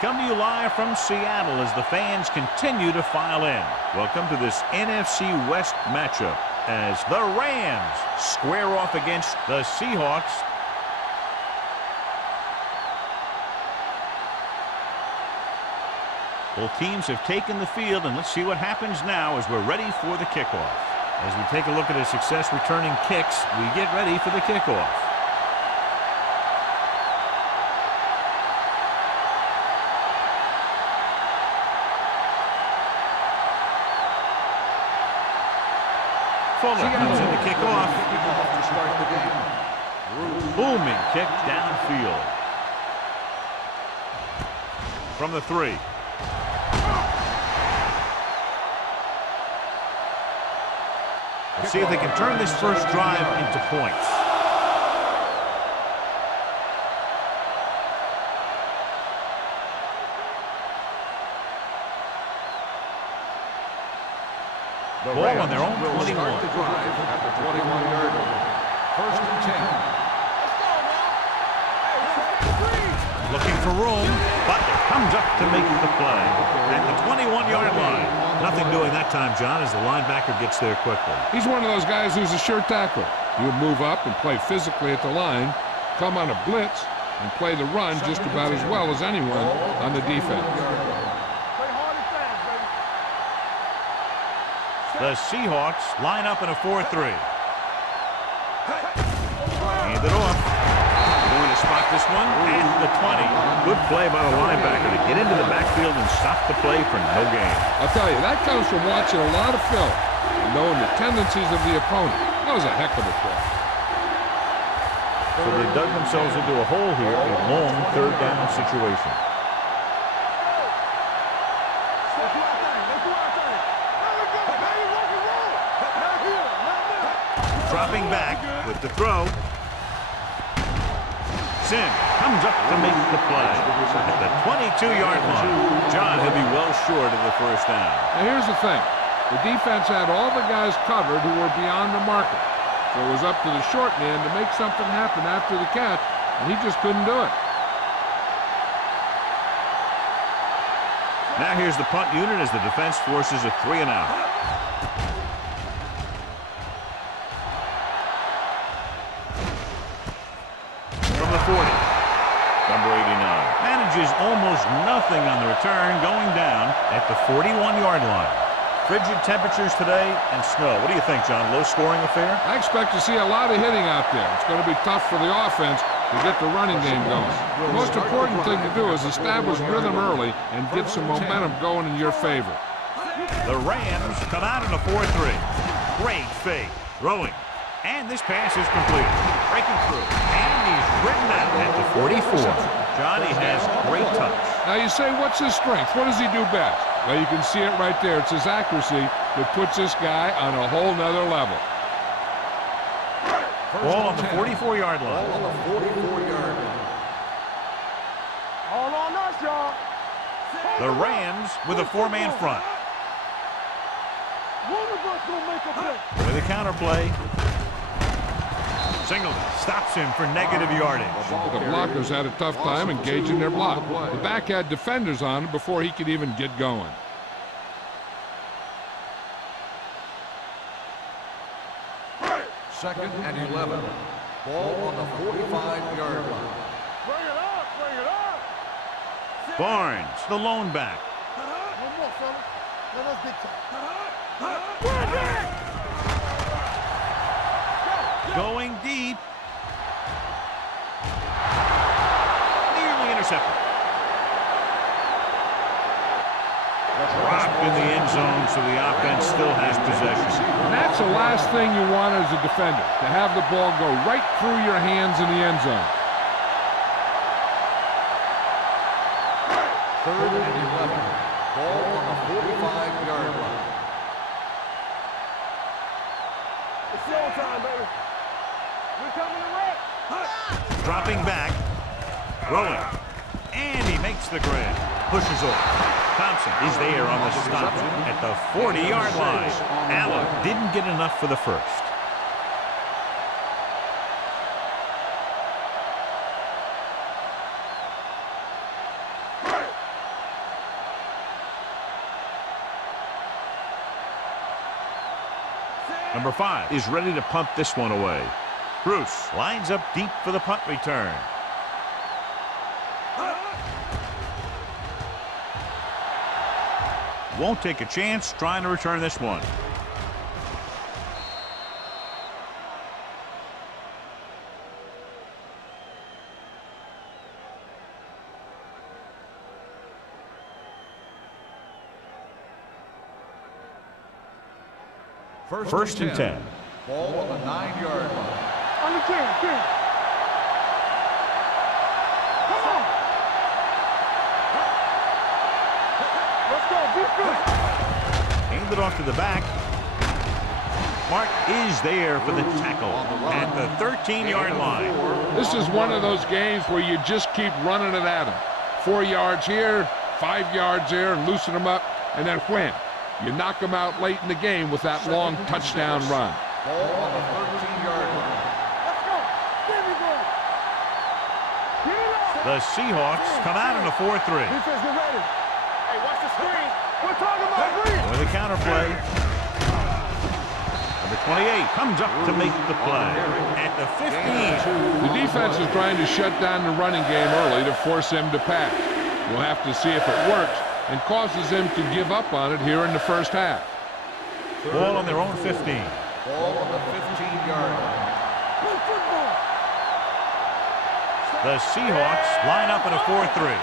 come to you live from Seattle as the fans continue to file in. Welcome to this NFC West matchup as the Rams square off against the Seahawks. Both teams have taken the field, and let's see what happens now as we're ready for the kickoff. As we take a look at a success returning kicks, we get ready for the kickoff. Fuller comes in to kick off. Booming kick downfield. From the 3. Let's see if they can turn this first drive into points. The ball on their own 21. Start the drive at the 21-yard line. First and 10. Looking for room. Butler comes up to make the play at the 21-yard line. Nothing doing that time, John, as the linebacker gets there quickly. He's one of those guys who's a sure tackler. He'll move up and play physically at the line, come on a blitz, and play the run just about as well as anyone on the defense. The Seahawks line up in a 4-3. Hand it off. Going to spot this one at the 20. Good play by the linebacker to get into the backfield and stop the play for no gain. I'll tell you, that comes from watching a lot of film and knowing the tendencies of the opponent. That was a heck of a play. So they dug themselves into a hole here, a long third down situation. Dropping back with the throw. Sim comes up to make the play at the 22-yard line. John, he'll be well short of the first down. Now here's the thing. The defense had all the guys covered who were beyond the marker. So it was up to the short man to make something happen after the catch, and he just couldn't do it. Now here's the punt unit as the defense forces a 3-and-out. From the 40, number 89 manages almost nothing on the return, going down at the 41-yard line. Frigid temperatures today and snow. What do you think, John? Low-scoring affair? I expect to see a lot of hitting out there. It's going to be tough for the offense to get the running game going. The most important thing to do is establish rhythm early and get some momentum going in your favor. The Rams come out in a 4-3. Great fake. Throwing. And this pass is completed. Breaking through. And he's written out at the 44. Johnny has great touch. Now you say, what's his strength? What does he do best? Well, you can see it right there. It's his accuracy that puts this guy on a whole nother level. Ball on the 44-yard line. Ball on the 44-yard line. All on us, y'all. The Rams with a 4-man front. One of us gonna make a play. With a counterplay. Singleton stops him for negative yardage. The blockers had a tough time engaging their block. The back had defenders on him before he could even get going. Second and 11. Ball on the 45-yard line. Bring it up, bring it up. Barnes, the lone back. One more, fella. Let us get time. Going deep. Nearly intercepted. Dropped in the end zone, so the offense still has possession. And that's the last thing you want as a defender, to have the ball go right through your hands in the end zone. Third and 11. Ball on the 45-yard line. It's showtime, baby. We're coming to wreck. Dropping back. Rolling. And he makes the grab. Pushes off. Thompson is there on the stop at the 40-yard line. Allen didn't get enough for the first. Number 5 is ready to punt this one away. Bruce lines up deep for the punt return. Won't take a chance trying to return this one. First and 10. Ball on the 9-yard line. On the 10. Come on. Let's go. Defense. Hand it off to the back. Mark is there for the tackle at the 13-yard line. This is one of those games where you just keep running it at them. 4 yards here, 5 yards there, and loosen them up, and then wham. You knock them out late in the game with that long touchdown run. Ball on the 13-yard line. Let's go. There we go. Get it up. The Seahawks come out in a 4-3. Defense, get ready. Hey, watch the screen. We're talking about green. With a counterplay. Number 28 comes up to make the play at the 15. The defense is trying to shut down the running game early to force them to pass. We'll have to see if it works and causes them to give up on it here in the first half. Ball on their own 15. Ball on the 15-yard line. The Seahawks line up in a 4-3.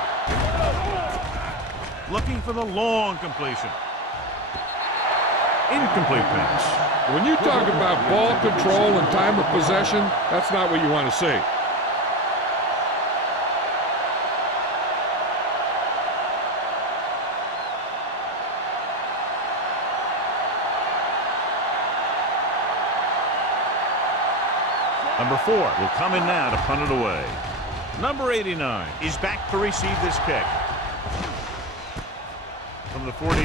Looking for the long completion. Incomplete pass. When you talk about ball control and time of possession, that's not what you want to see. Number 4 will come in now to punt it away. Number 89 is back to receive this kick. From the 48.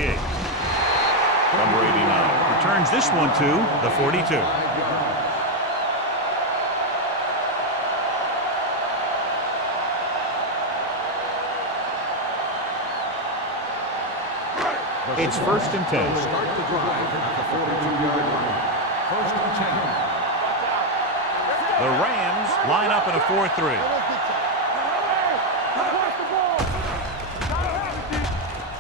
Number 89 returns this one to the 42. It's first and 10. Start the drive at the 42-yard line. First and 10. The Rams line up in a 4-3.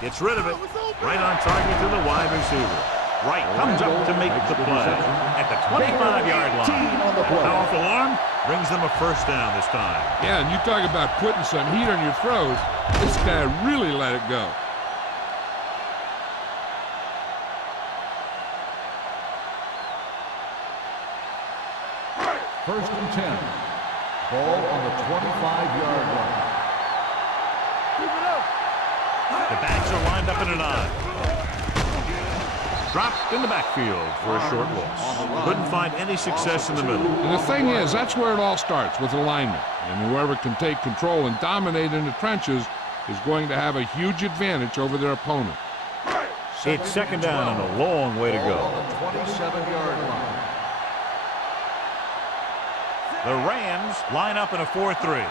Gets rid of it. Right on target to the wide receiver. Wright comes up to make the play at the 25-yard line. That powerful arm brings them a first down this time. Yeah, and you talk about putting some heat on your throws. This guy really let it go. First and 10. Ball on the 25-yard line. The backs are lined up in a 9. Dropped in the backfield for a short loss. Couldn't find any success in the middle. And the thing is, that's where it all starts, with alignment. And whoever can take control and dominate in the trenches is going to have a huge advantage over their opponent. It's second down and a long way to Ball go. on the 27-yard line. The Rams line up in a 4-3.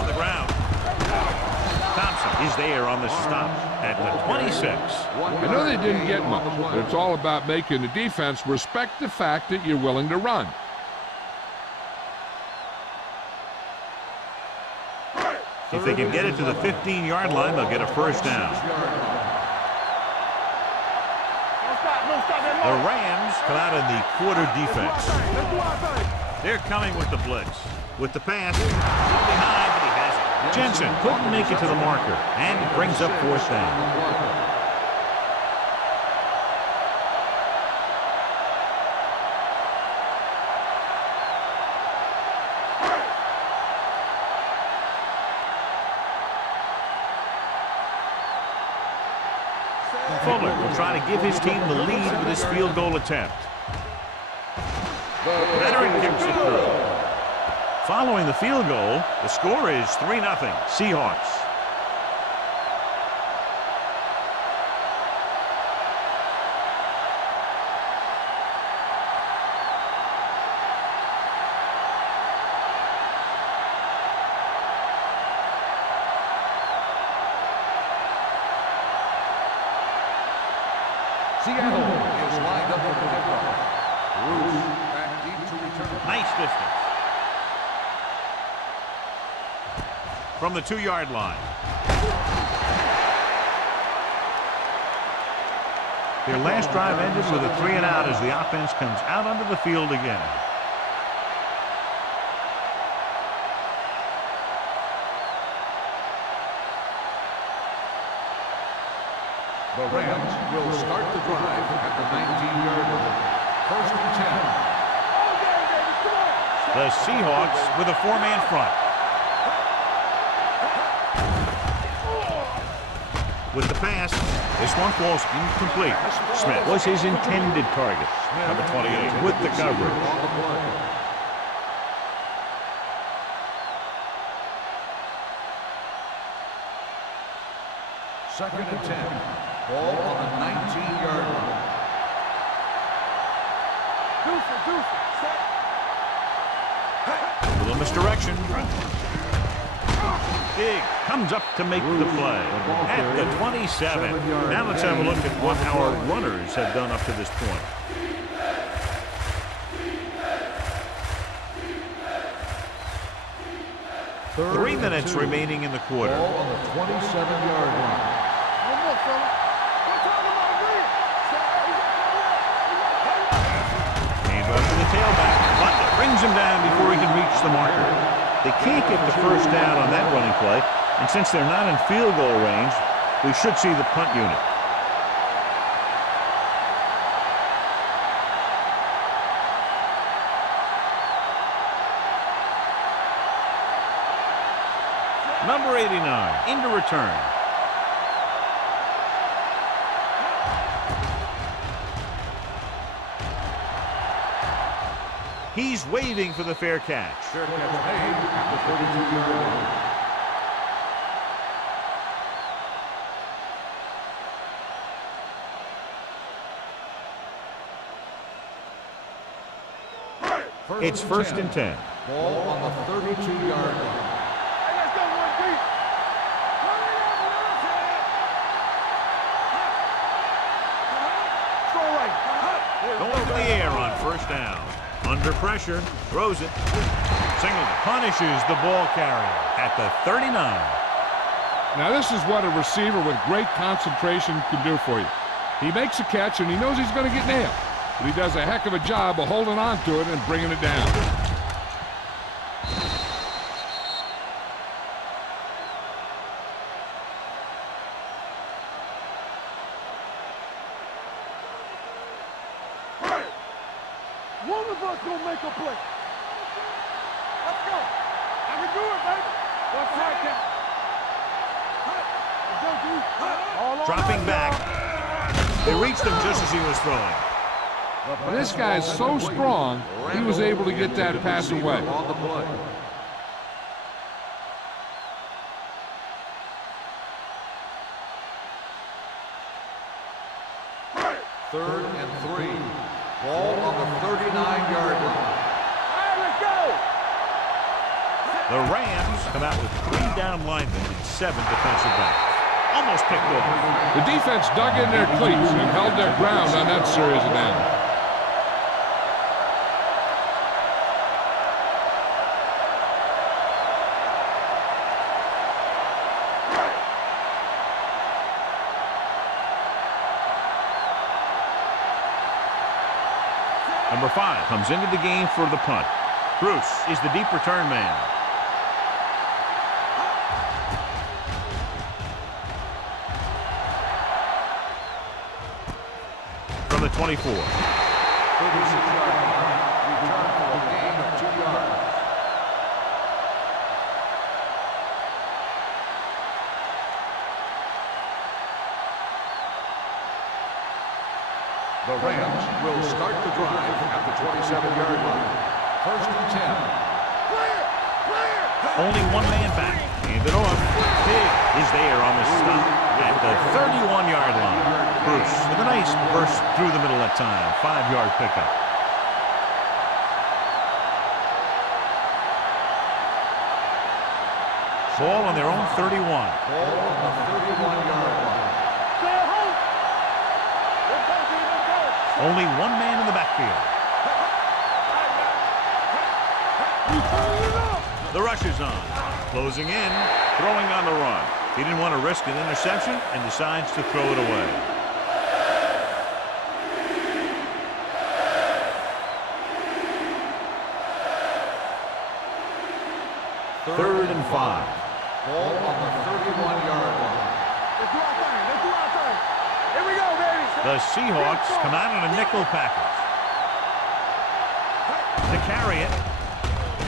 On the ground. Thompson is there on the stop at the 26. I know they didn't get much, but it's all about making the defense respect the fact that you're willing to run. If they can get it to the 15-yard line, they'll get a first down. The Rams come out in the quarter defense. They're coming with the blitz. With the pass, behind, but he has it. Jensen couldn't make it to the marker, and it brings up fourth down. Fuller will try to give his team the lead with this field goal attempt. Veteran kicks it through. Following the field goal, the score is 3-0 Seahawks. Seattle is lined Bruce back deep to return. Nice distance. From the 2-yard line. Their last drive ended with a 3-and-out as the offense comes out onto the field again. The Rams will start the drive at the 19-yard line. 1st and 10. The Seahawks with a 4-man front. With the pass, this one falls incomplete. Smith was his intended target. Number 28 with the coverage. 2nd and 10. Ball on the 19-yard line. A little misdirection. Big comes up to make the play at the 27. Now let's have a look at what our runners have done up to this point. Three minutes remaining in the quarter. Ball on the 27-yard line. Tailback, but brings him down before he can reach the marker. They can't get the first down on that running play, and since they're not in field goal range, we should see the punt unit. Number 89 into return. He's waving for the fair catch. Fair catch made at the 32-yard line. It's 1st and 10. Ball on the 32-yard line. Going for the air on 1st down. Under pressure, throws it. Singleton punishes the ball carrier at the 39. Now this is what a receiver with great concentration can do for you. He makes a catch and he knows he's going to get nailed, but he does a heck of a job of holding on to it and bringing it down. One of us gonna make a play. Let's go. I can do it, baby. That's right, Captain. Dropping back. They reached him just as he was throwing. This guy is so strong, he was able to get that pass away. On the play. Third and 3. Ball on the 39-yard line. All right, let's go. The Rams come out with 3 down linemen and 7 defensive backs. Almost picked off. The defense dug in their cleats and held their ground on that series of downs. Number 5 comes into the game for the punt. Bruce is the deep return man. From the 24. 36-yard line. Return for a gain of 2 yards. The Rams will start the drive at the 27-yard line. 1st and 10. Only one man back. Hand it off. Big is there on the stop at the 31-yard line. Bruce with a nice burst through the middle that time. 5-yard pickup. Ball on their own 31. Ball on the 31-yard line. Only one man in the backfield. rushes on. Closing in, throwing on the run. He didn't want to risk an interception and decides to throw it away. Third and 5. Ball on the 31-yard line. Let's do our thing. Let's do our thing. Here we go, baby. The Seahawks come out in a nickel package. To carry it.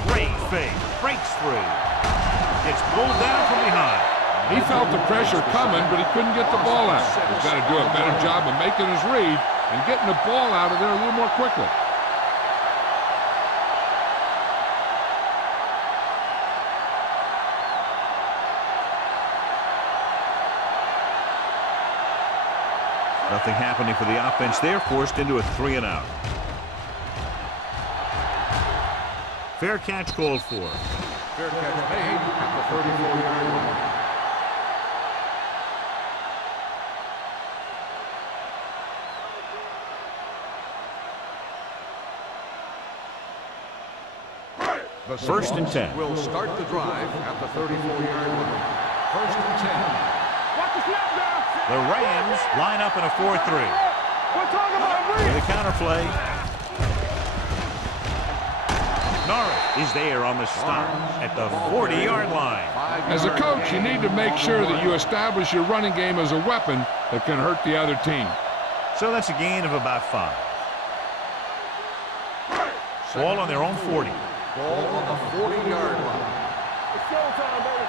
Great fake. Breaks through. Gets pulled down from behind. He felt the pressure coming, but he couldn't get the ball out. He's got to do a better job of making his read and getting the ball out of there a little more quickly. Nothing happening for the offense there, forced into a 3-and-out. Fair catch called for. Fair catch made at the 34-yard line. The First and 10. Will start the drive at the 34-yard line. First and 10. Watch the snap now. The Rams line up in a 4-3. We're talking about With read. a counterplay. Norris is there on the stop at the 40-yard line. As a coach, you need to make sure that you establish your running game as a weapon that can hurt the other team. So that's a gain of about 5. Ball on their own 40. Ball on the 40-yard line. It's showtime, baby.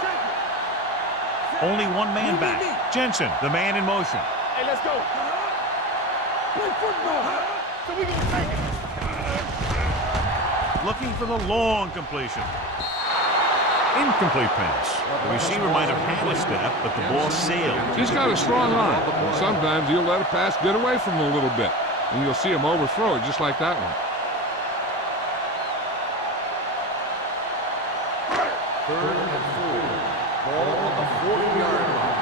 Shake it. Only one man back. Jensen, the man in motion. Hey, let's go. Play football. So we gonna take it. Looking for the long completion. Incomplete pass. The receiver might have had a step, but the ball sailed. He's got a strong arm, and sometimes he'll let a pass get away from him a little bit, and you'll see him overthrow it just like that one. Third and 4. Ball on the 40-yard line.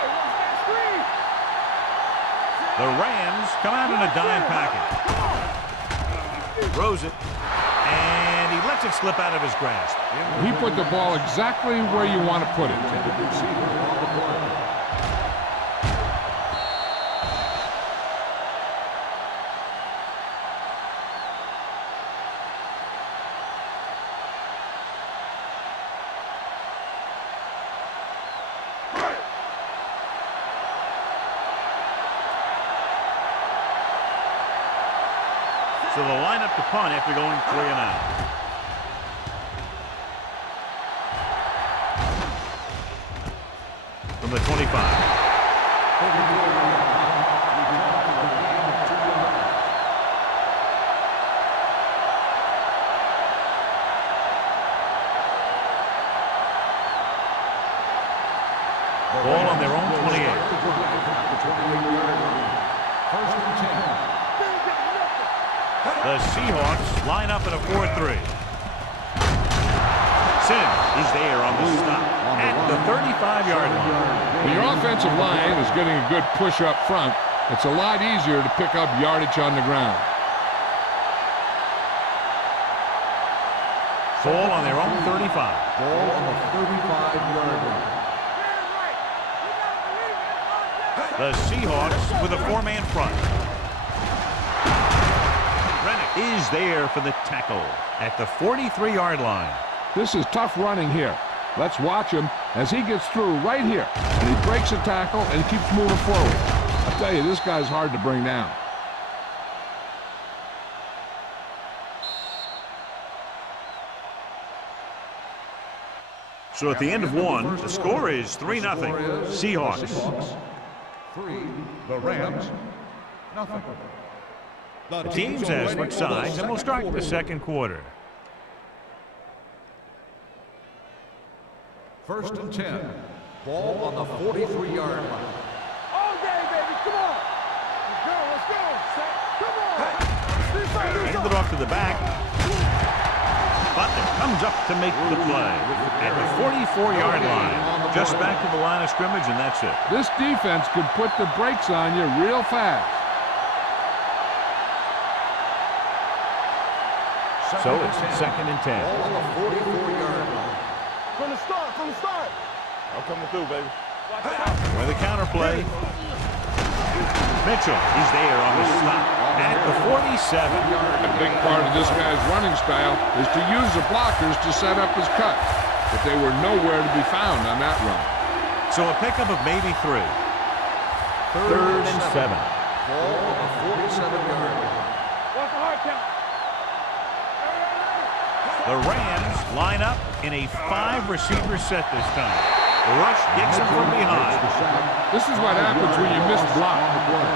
Hey, watch that screen. The Rams come out in a dime package. Throws it, and he lets it slip out of his grasp. He put the ball exactly where you want to put it. So they'll line up to punt after going 3-and-out. From the 25. Ball on their own 28. First and 10. The Seahawks line up in a 4-3. Sims is there on the stop at the 35-yard line. When your offensive line is getting a good push up front, it's a lot easier to pick up yardage on the ground. Ball on their own 35. Ball on the 35-yard line. The Seahawks with a 4-man front. Rennick is there for the tackle at the 43-yard line. This is tough running here. Let's watch him as he gets through right here. And he breaks a tackle and keeps moving forward. I tell you, this guy's hard to bring down. So at the end of one, the score is 3-0. Seahawks. 3. The Rams. Nothing. The teams have switched sides, and we'll start the second quarter. First and 10. Ball on the 43-yard line. All day, baby. Come on. Let's go. Come on. Handed it off to the back. Butler comes up to make the play at the 44-yard line. Just back to the line of scrimmage, and that's it. This defense could put the brakes on you real fast. So it's 2nd and 10. Ball on the 44-yard line. From the start. I'm coming through, baby. With the counter play. Mitchell is there on the stop at the 47. A big part of this guy's running style is to use the blockers to set up his cut, but they were nowhere to be found on that run. So a pickup of maybe 3. 3rd and 7. Ball on the 47-yard line. What's the hard count? The Rams line up in a 5-receiver set this time. The rush gets him from behind. This is what happens when you miss block.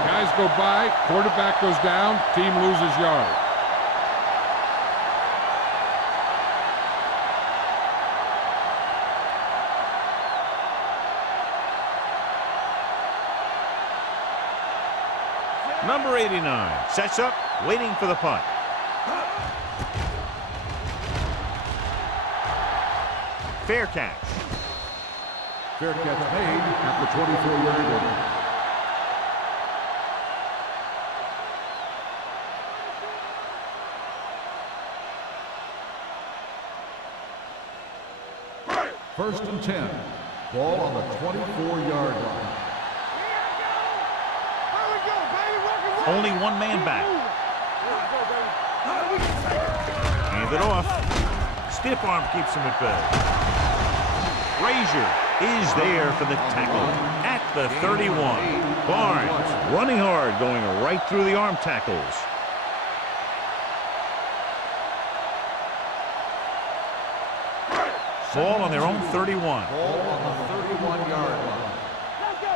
Guys go by, quarterback goes down, team loses yard. Number 89 sets up, waiting for the punt. Fair catch. Fair catch made at the 24-yard line. First and 10. Ball on the 24-yard line. Only one man back. Hand it off. Stiff arm keeps him at bay. Frazier is there for the tackle at the 31. Barnes running hard, going right through the arm tackles. Ball on their own 31. Ball on the 31-yard line. Let's go.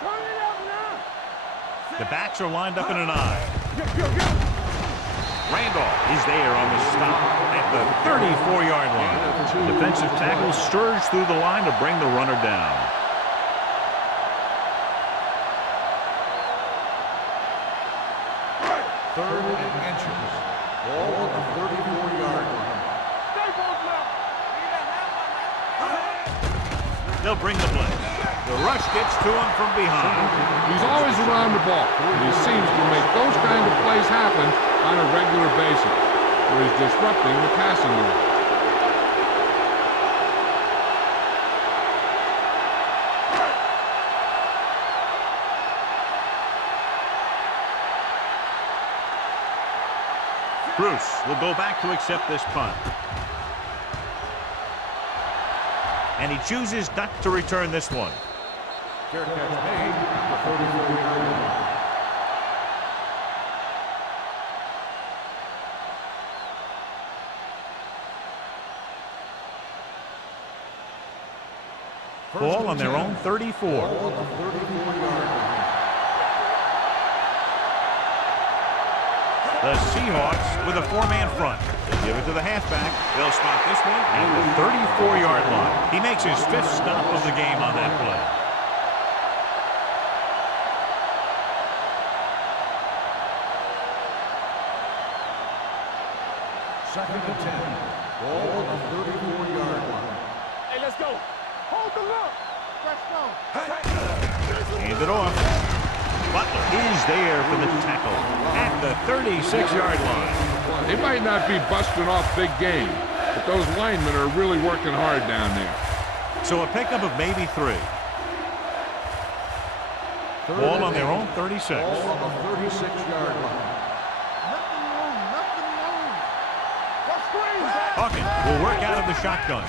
Turn it up now. The backs are lined up in an eye. Randolph is there on the stop at the 34-yard line. Defensive tackle surged through the line to bring the runner down. Third and inches. Ball on the 34-yard line. Staples now. They'll bring the blitz. The rush gets to him from behind. He's always around the ball, and he seems to make those kind of plays happen on a regular basis, where he's disrupting the passing game. Bruce will go back to accept this punt. And he chooses not to return this one. Fair catch made at the 34-yard line. Ball on their own 34. Ball on the 34-yard line. The Seahawks with a 4-man front. They give it to the halfback. They'll spot this one at the 34-yard line. He makes his 5th stop of the game on that play. Second and 10. Ball on the 34-yard line. Hey, let's go. Hold the look. Let's go. Hand it off. Butler is there for the tackle at the 36-yard line. They might not be busting off big game, but those linemen are really working hard down there. So a pickup of maybe 3. Ball on their own 36. Ball on the 36-yard line. Hawkins will work out of the shotgun.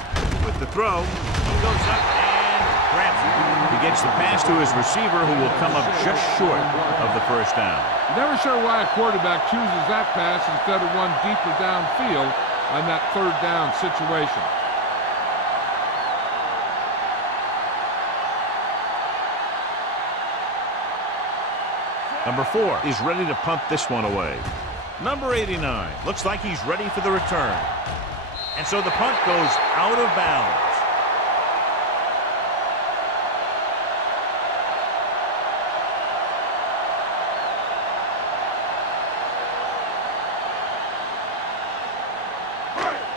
With the throw, he goes up and grabs it. He gets the pass to his receiver, who will come up just short of the first down. Never sure why a quarterback chooses that pass instead of one deeper downfield on that 3rd down situation. Number 4 is ready to punt this one away. Number 89 looks like he's ready for the return. And so the punt goes out of bounds.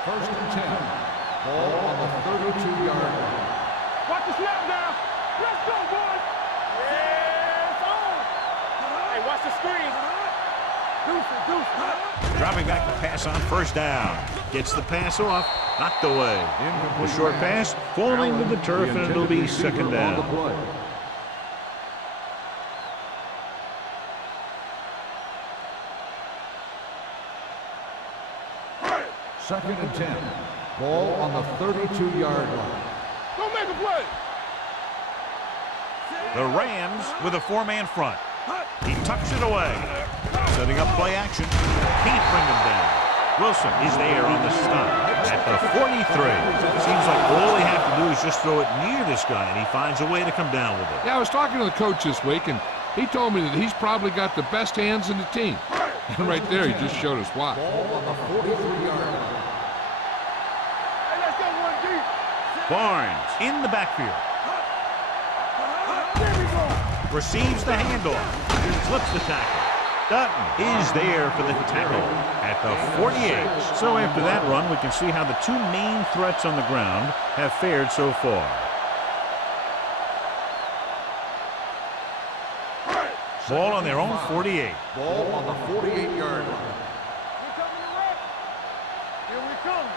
First and 10. Ball on the 32-yard line. Watch the snap now. Let's go, boys. Yeah, it's on. Hey, watch the screen. Dropping back to pass on first down. Gets the pass off. Knocked away. The short pass falling to the turf, and it'll be second down. Second and 10. Ball on the 32-yard line. Don't make a play. The Rams with a four-man front. He tucks it away. Setting up play action. Can't bring him down. Wilson is there on the stop at the 43. Seems like all they have to do is just throw it near this guy, and he finds a way to come down with it. Yeah, I was talking to the coach this week, and he told me that he's probably got the best hands in the team. And right there, he just showed us why. Ball on the 43-yard line. Hey, let's get one deep. Barnes in the backfield. There we go. Receives the handoff. Slips the tackle. Dutton is there for the tackle at the 48. So after that run, we can see how the two main threats on the ground have fared so far. Ball on their own 48. Ball on the 48-yard line. We're coming to wreck. Here we come.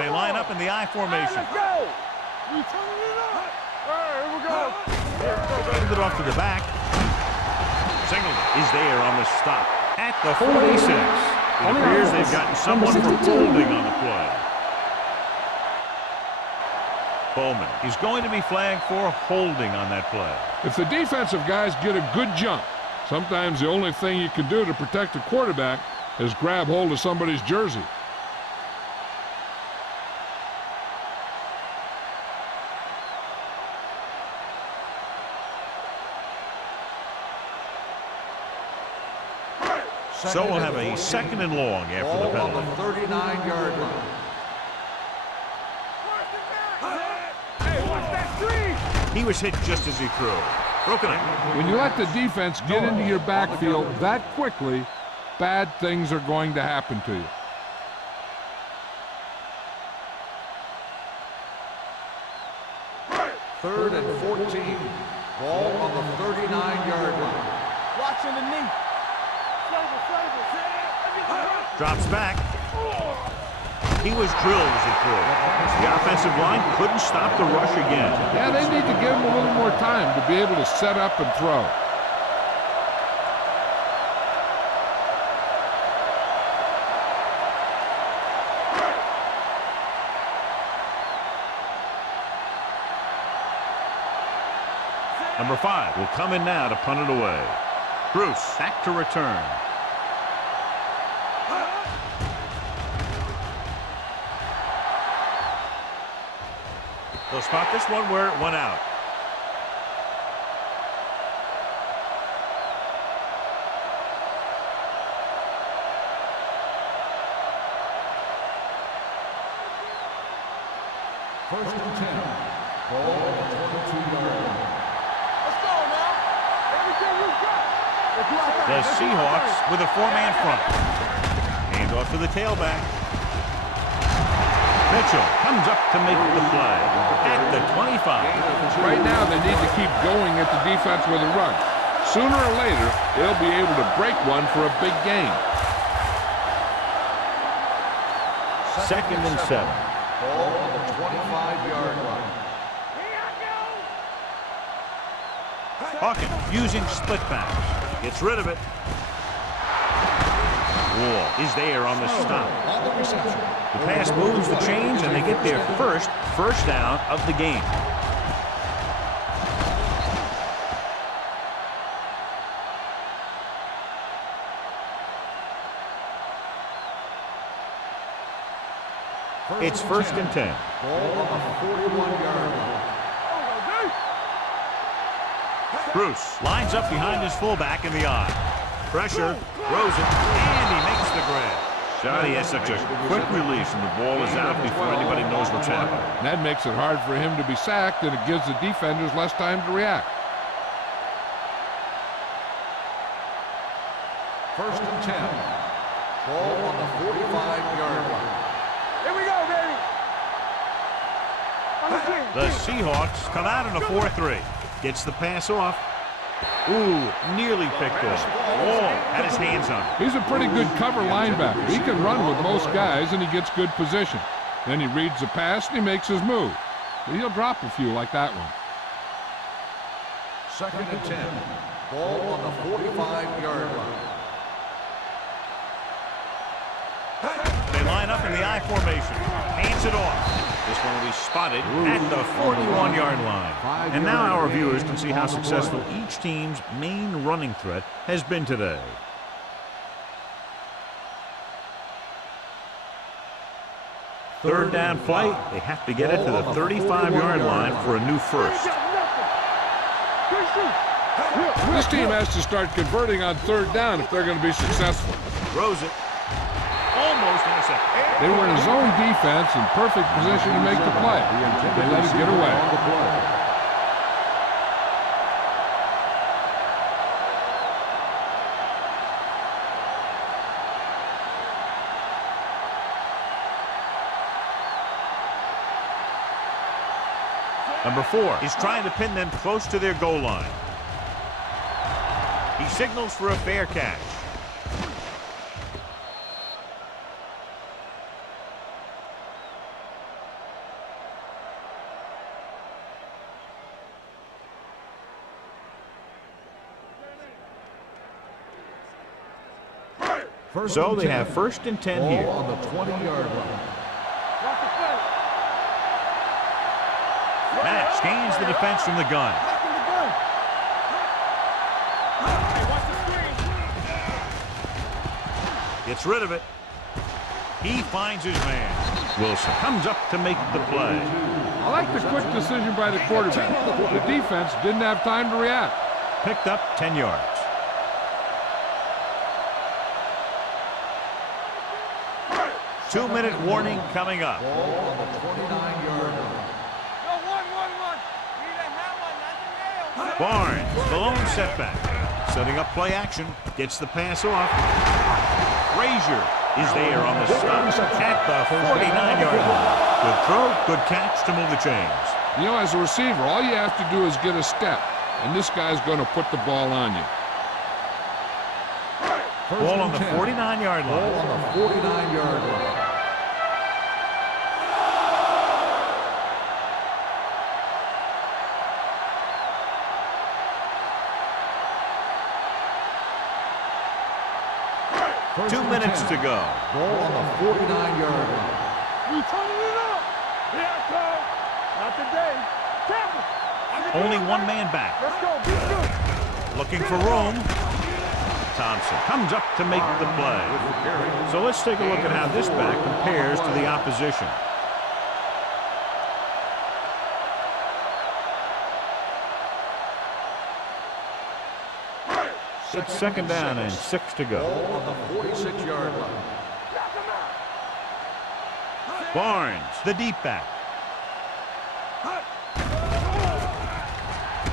They line up in the I formation. Let's go. We turning it up. All right, here we go. Here we go, baby. Send it off to the back. Singleton is there on the stop at the 46. It appears they've gotten someone for holding on the play. Bowman is going to be flagged for holding on that play. If the defensive guys get a good jump, sometimes the only thing you can do to protect the quarterback is grab hold of somebody's jersey. So we'll have a second and long after the Ball on penalty. the 39-yard line. Hey, watch that screen. He was hit just as he threw. Broken up. When you let the defense get into your backfield that quickly, bad things are going to happen to you. Third and 14. Ball on the 39-yard line. Watch underneath. Drops back. He was drilled as he threw. The offensive line couldn't stop the rush again. Yeah, they need to give him a little more time to be able to set up and throw. Number 5 will come in now to punt it away. Bruce back to return. They'll spot this one where it went out. First and 10. Ball on the 22-yard line. Let's go now. Everything you got. The Seahawks with a four-man front. Hand off to the tailback. Mitchell comes up to make the play at the 25. Right now, they need to keep going at the defense with a run. Sooner or later, they'll be able to break one for a big gain. Second and 7. Ball on the 25-yard line. Hawkins using split pass. Gets rid of it. Wall is there on the stop. On the reception. The pass moves the chains, and they get their first down of the game. It's first and 10. Ball on the 41-yard line. Bruce lines up behind his fullback in the eye. Pressure, throws it, and he makes the grab. Shot, he has such a quick release, and the ball is out before anybody knows what's happening. And that makes it hard for him to be sacked, and it gives the defenders less time to react. First and 10. Ball on the 45-yard line. Here we go, baby. The Seahawks come out in a 4-3. Gets the pass off. Ooh, nearly picked off. Wall had his hands on it. He's a pretty good cover linebacker. He can run with most guys, and he gets good position. Then he reads the pass, and he makes his move. But he'll drop a few like that one. 2nd and 10. Ball on the 45-yard line. They line up in the I formation. Hands it off. This one will be spotted at the 41-yard line. And now our viewers can see how successful each team's main running threat has been today. Third down play, they have to get it to the 35-yard line for a new first. This team has to start converting on 3rd down if they're going to be successful. Throws it. Almost intercepted. They were in a zone defense in perfect position to make the play. They let it get away. Number 4 is trying to pin them close to their goal line. He signals for a fair catch. So they have 1st and 10 here. On the 20-yard line. Matt scans the defense from the gun. Gets rid of it. He finds his man. Wilson comes up to make the play. I like the quick decision by the quarterback. The defense didn't have time to react. Picked up 10 yards. Two-minute warning coming up. Ball on the 29-yard line. Barnes, the lone setback. Setting up play action. Gets the pass off. Frazier is there on the stop at the 49-yard line. Good throw, good catch to move the chains. You know, as a receiver, all you have to do is get a step, and this guy's going to put the ball on you. Ball on the 49-yard line. Ball on the 49-yard line. First 2 minutes to go. Ball on the 49-yard line. We turning it up. Yeah, Cole. Not today. Campbell. Only one man back. Let's go. Be good. Looking for room. Thompson comes up to make the play. So let's take a look at how this back compares to the opposition. It's 2nd down and 6 to go. Ball on the 46-yard line. Barnes, the deep back.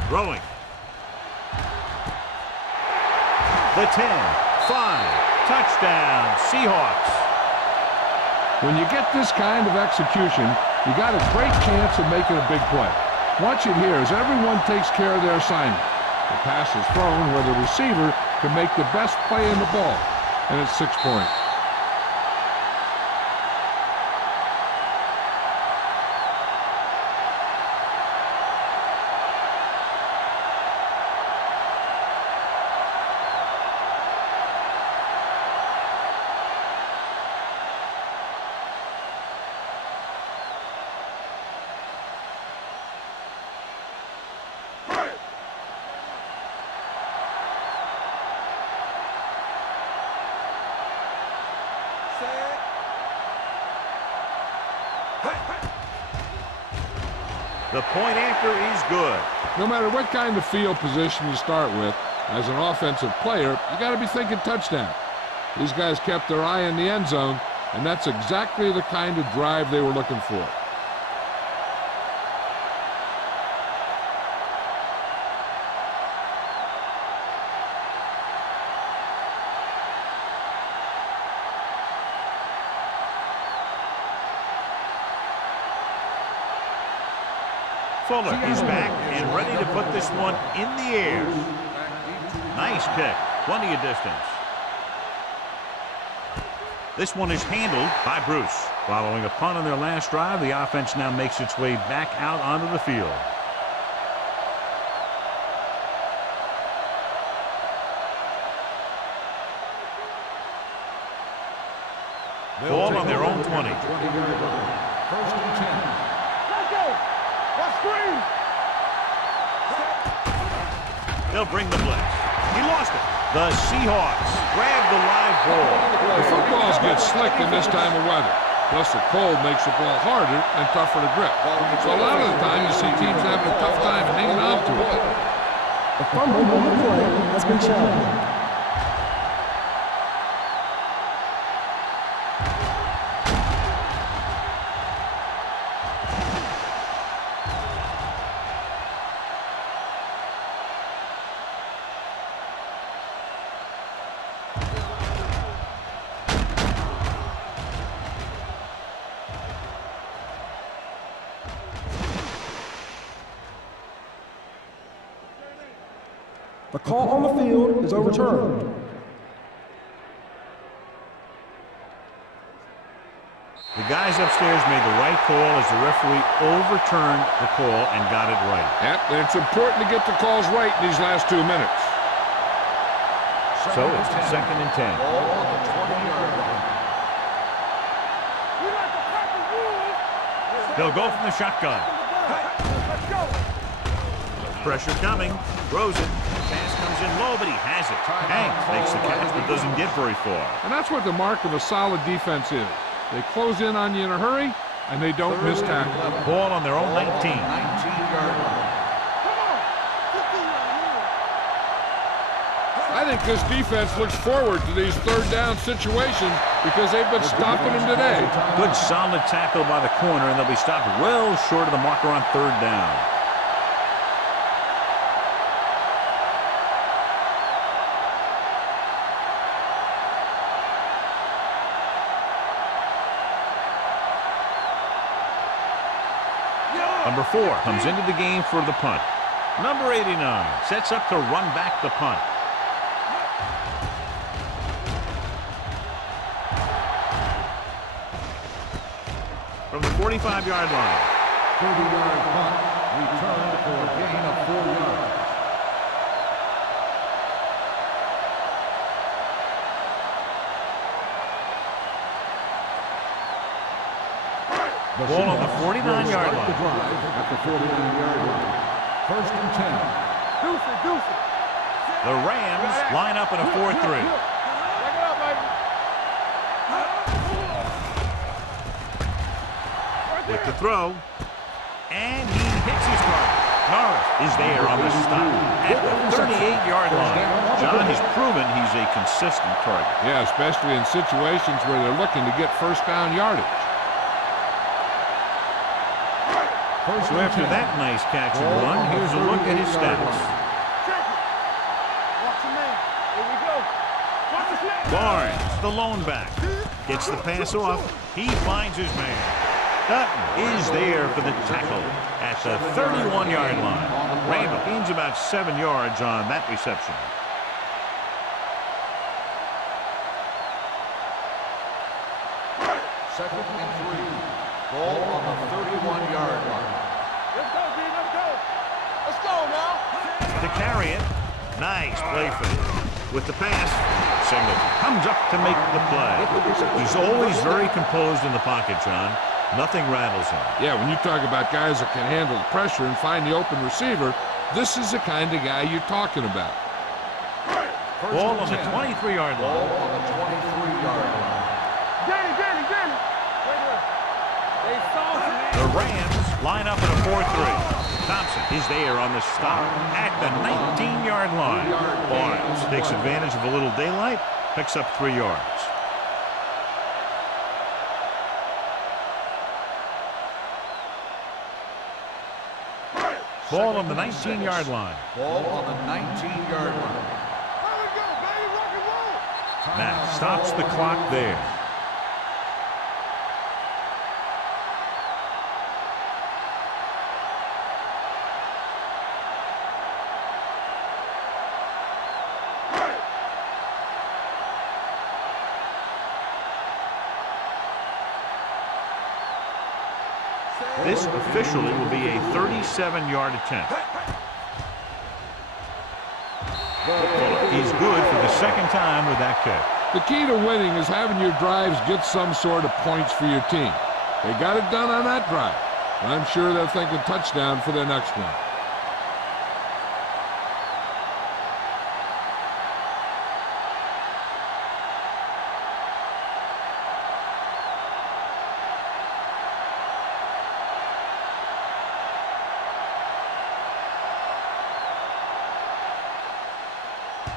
Throwing. The 10, 5, touchdown, Seahawks. When you get this kind of execution, you got a great chance of making a big play. Watch it here as everyone takes care of their assignment. The pass is thrown where the receiver can make the best play in the ball, and it's 6 points. The point after is good. No matter what kind of field position you start with, as an offensive player, you got to be thinking touchdown. These guys kept their eye on the end zone, and that's exactly the kind of drive they were looking for. Fuller is back and ready to put this one in the air. Nice kick. Plenty of distance. This one is handled by Bruce. Following a punt on their last drive, the offense now makes its way back out onto the field. Ball on their own 20. 20-yard line. First and 10. Let's go. Let's screen. They'll bring the blitz. He lost it. The Seahawks grab the live ball. The footballs get slick in this time of weather. Plus, the cold makes the ball harder and tougher to grip. So a lot of the time, you see teams having a tough time hanging on to it. The fumble on the play has been challenged. The call on the field is overturned. The guys upstairs made the right call as the referee overturned the call and got it right. Yep, and it's important to get the calls right in these last 2 minutes. So it's 2nd and 10. Ball on the 20-yard line. We like to practice rules. They'll go from the shotgun. Let's go. Pressure coming. Throws it. Pass comes in low, but he has it. Hank makes the catch, but doesn't get very far. And that's what the mark of a solid defense is. They close in on you in a hurry, and they don't miss tackle. Ball on their own 19. 19-yard line. I think this defense looks forward to these third down situations because they've been stopping them today. Good solid tackle by the corner, and they'll be stopped well short of the marker on 3rd down. Number 4 comes into the game for the punt. Number 89 sets up to run back the punt. From the 45-yard line. 30-yard punt. Returned for a gain of 4 yards. Ball on the 49-yard line. The drive at the 49-yard line. First and 10. Deuce it. The Rams line up in a 4-3. Check it out, baby. With the throw. And he hits his target. Norris is there on the stop at the 38-yard line. John has proven he's a consistent target. Yeah, especially in situations where they're looking to get first down yardage. So after that nice catch and run, here's a look at his stats. Check it. Watch your man. Here we go. Watch his leg. Barnes, the lone back, gets the pass off. He finds his man. Dutton is there for the tackle at the 31-yard line. Randall gains about 7 yards on that reception. Second and 3. Ball on the 31-yard line. Let's go, D. Let's go. Let's go now. To carry it, nice play for him. With the pass, Singleton comes up to make the play. He's always very composed in the pocket, John. Nothing rattles him. Yeah, when you talk about guys that can handle the pressure and find the open receiver, this is the kind of guy you're talking about. Ball on the 23-yard Ball line. on the 23-yard line. Get it. Wait a They saw him. The Rams line up in a 4-3. Thompson is there on the stop at the 19-yard line. Barnes takes advantage of a little daylight, picks up 3 yards. Ball on the 19-yard line. Ball on the 19-yard line. There we go, baby. Rock and roll. That stops the clock there. This officially will be a 37-yard attempt. He's good for the second time with that kick. The key to winning is having your drives get some sort of points for your team. They got it done on that drive. And I'm sure they're thinking touchdown for their next one.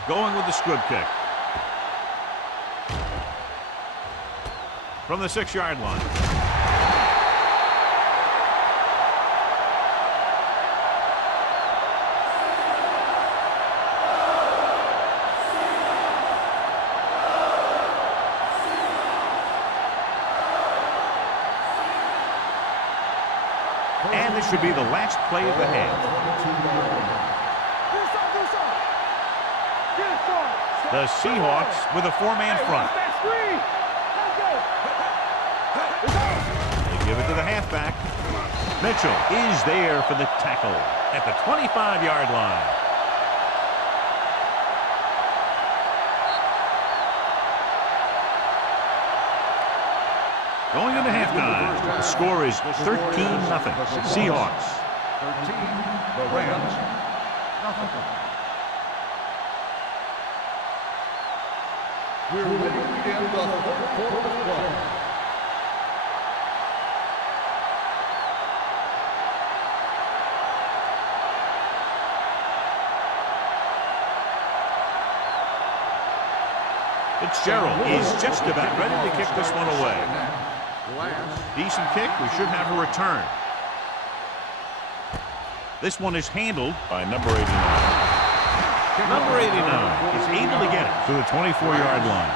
Going with the squib kick. From the 6-yard line. And this should be the last play of the half. The Seahawks with a 4-man front. They give it to the halfback. Mitchell is there for the tackle at the 25-yard line. Going into halftime, the score is 13-0. Seahawks. 13, the Rams, nothing. We're ready to begin the fourth quarter of play. Fitzgerald is just about ready to kick this one away. Decent kick. We should have a return. This one is handled by number 89. Number 89 is able to get it to the 24-yard line.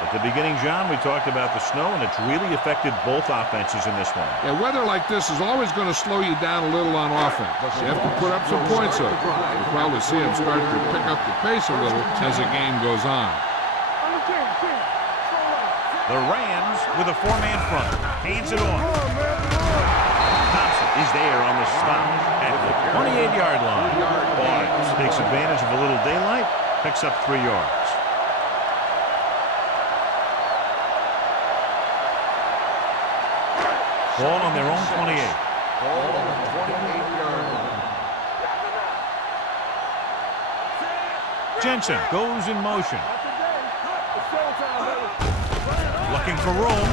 At the beginning, John, we talked about the snow, and it's really affected both offenses in this one. Yeah, weather like this is always going to slow you down a little on offense. You have to put up some points up. You'll probably see them start to pick up the pace a little as the game goes on. The Rams with a 4-man front. Hands it off. Thompson is there on the stop at the 28-yard line. Barnes takes advantage of a little daylight, picks up 3 yards. Ball on their own 28. Ball on the 28-yard line. Jensen goes in motion. Looking for room.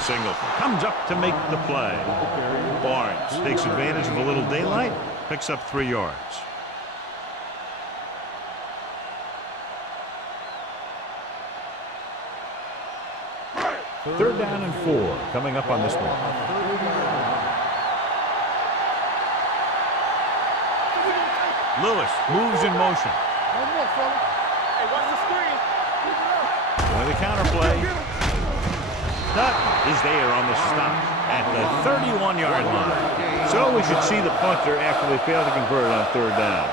Singleton comes up to make the play. Barnes takes advantage of a little daylight, picks up 3 yards. Third down and 4 coming up on this one. Lewis moves in motion. Hey, watch the screen. Going the counter play. Dutton is there on the stop at the 31-yard line. So we should see the punter after they fail to convert on third down.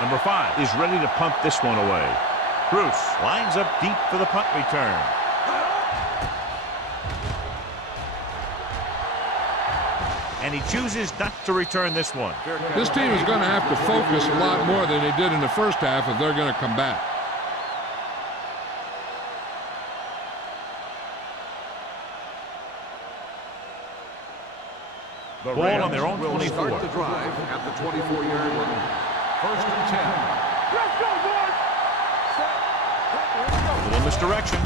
Number 5 is ready to punt this one away. Bruce lines up deep for the punt return. And he chooses not to return this one. This team is going to have to focus a lot more than they did in the first half if they're going to come back. Ball on their own 24. Will start the drive at the 24-yard line. First and 10. Let's go, boys. A little misdirection.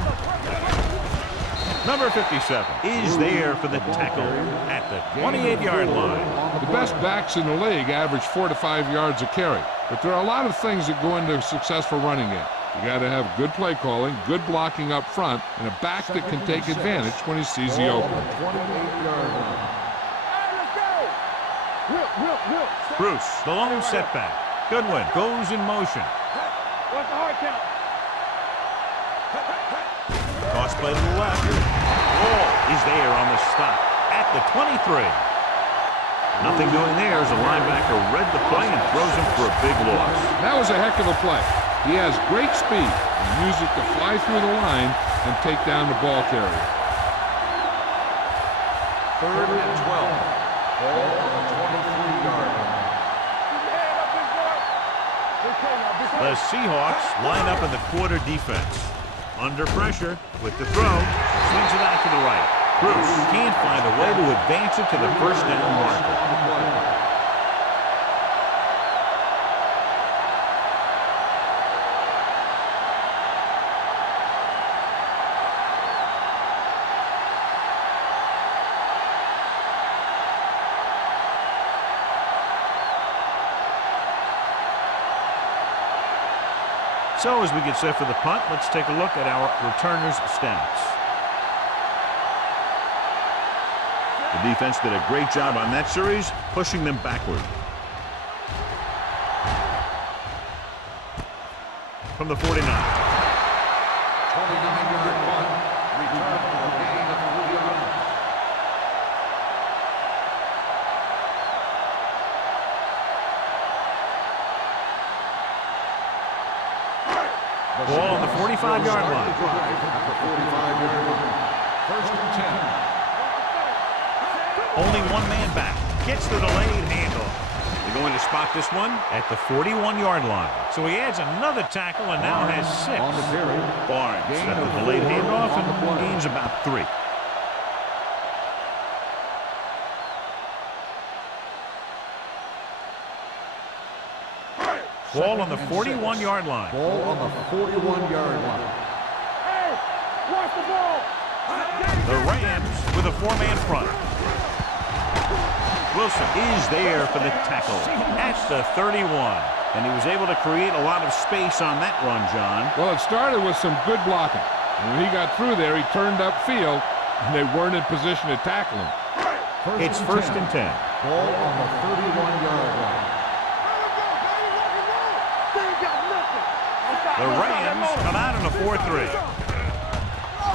Number 57 is there for the tackle at the 28-yard line. The best backs in the league average 4 to 5 yards a carry. But there are a lot of things that go into a successful running game. You got to have good play calling, good blocking up front, and a back that can take advantage when he sees the opening. 28-yard line. Bruce, the lone setback. Goodwin goes in motion. What's the hard count? Toss play to the left. Wall is there on the stop at the 23. Nothing doing there as the linebacker read the play and throws him for a big loss. That was a heck of a play. He has great speed and uses it to fly through the line and take down the ball carrier. 3rd and 12. Ball on the 23-yard line. The Seahawks line up in the quarter defense. Under pressure with the throw. Swings it out to the right. Bruce can't find a way to advance it to the first down marker. So as we get set for the punt, let's take a look at our returners' stats. The defense did a great job on that series, pushing them backward. From the 49. 29-yard punt. Return for a gain of 3 yards. Ball on the 45-yard line. At the 45-yard line. 1st and 10. Only one man back. Gets the delayed handoff. They're going to spot this one at the 41-yard line. So he adds another tackle and now has 6. On the carry. Barnes Gain got of the delayed 4 handoff on the and play. gains about 3. Ball on the 41-yard line. Ball on the 41-yard line. Hey, watch the ball. The Rams with a 4-man front. Wilson is there for the tackle at the 31. And he was able to create a lot of space on that run, John. Well, it started with some good blocking. And when he got through there, he turned upfield, and they weren't in position to tackle him. It's 1st and 10. Ball on the 31-yard line. The Rams come out in a 4-3.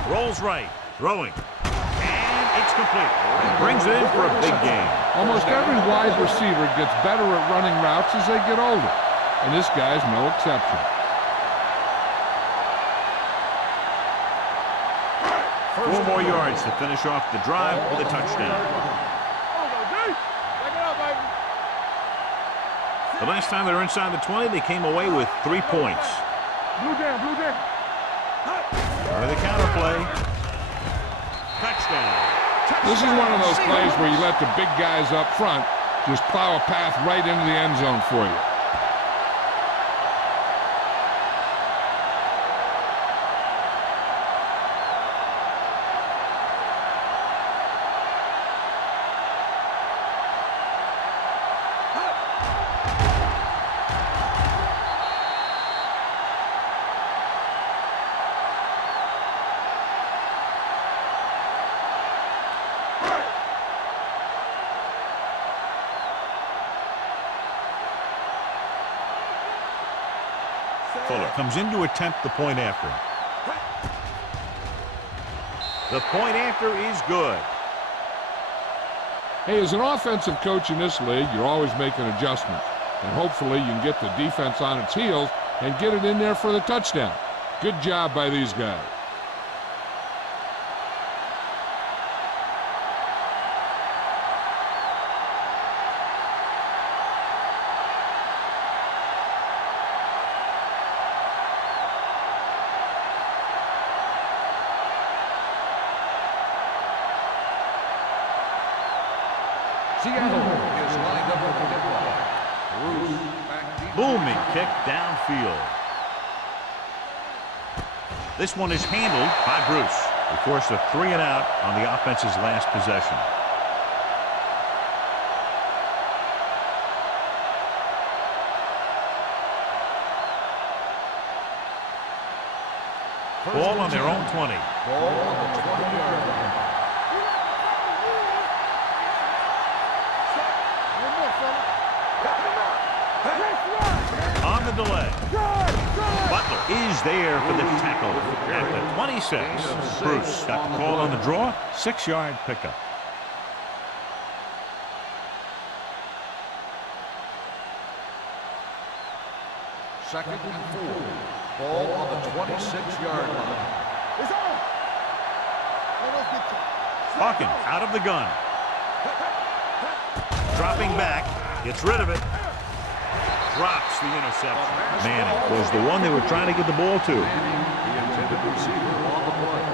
Rolls right, throwing. And it's complete. Brings it in for a big game. Almost every wide receiver gets better at running routes as they get older, and this guy's no exception. 4 more yards to finish off the drive with a touchdown. The last time they were inside the 20, they came away with 3 points. Blue down, blue down. Or the counter play. Touchdown. This is one of those plays where you let the big guys up front just plow a path right into the end zone for you. Fuller comes in to attempt the point after. The point after is good. Hey, as an offensive coach in this league, you're always making adjustments. And hopefully you can get the defense on its heels and get it in there for the touchdown. Good job by these guys. Seattle is lined up with the football. Bruce back deep. Booming kick downfield. This one is handled by Bruce. They forced a 3 and out on the offense's last possession. Ball on their own 20. Ball on the 20-yard line. On the delay. Butler is there for the tackle at the 26. Bruce got the call on the draw. 6-yard pickup. 2nd and 4. Ball on the 26-yard line. It's on. Let us get you. Hawkins out of the gun. Dropping back. Gets rid of it. Drops the interception. Manning was the one they were trying to get the ball to. Manning, the intended receiver on the play.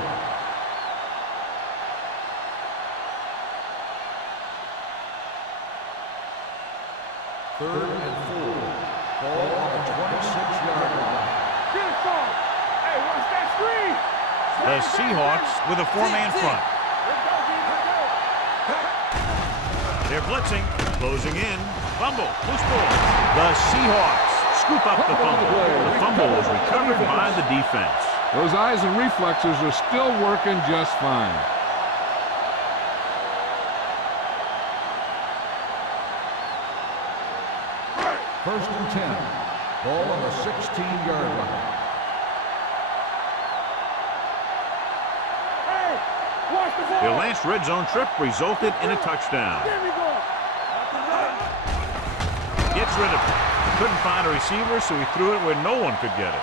Third and 4. Ball on the 26-yard line. Get it, Sean. Hey, watch that screen. The Seahawks with a 4-man front. Let's go, D. Let's go. They're blitzing. Closing in. Fumble. Loose ball. The Seahawks scoop up the fumble. The fumble was recovered by the defense. Those eyes and reflexes are still working just fine. First and 10. Ball on the 16-yard line. Hey, watch the ball. Their last red zone trip resulted in a touchdown. There we go. Gets rid of it. Couldn't find a receiver, so he threw it where no one could get it.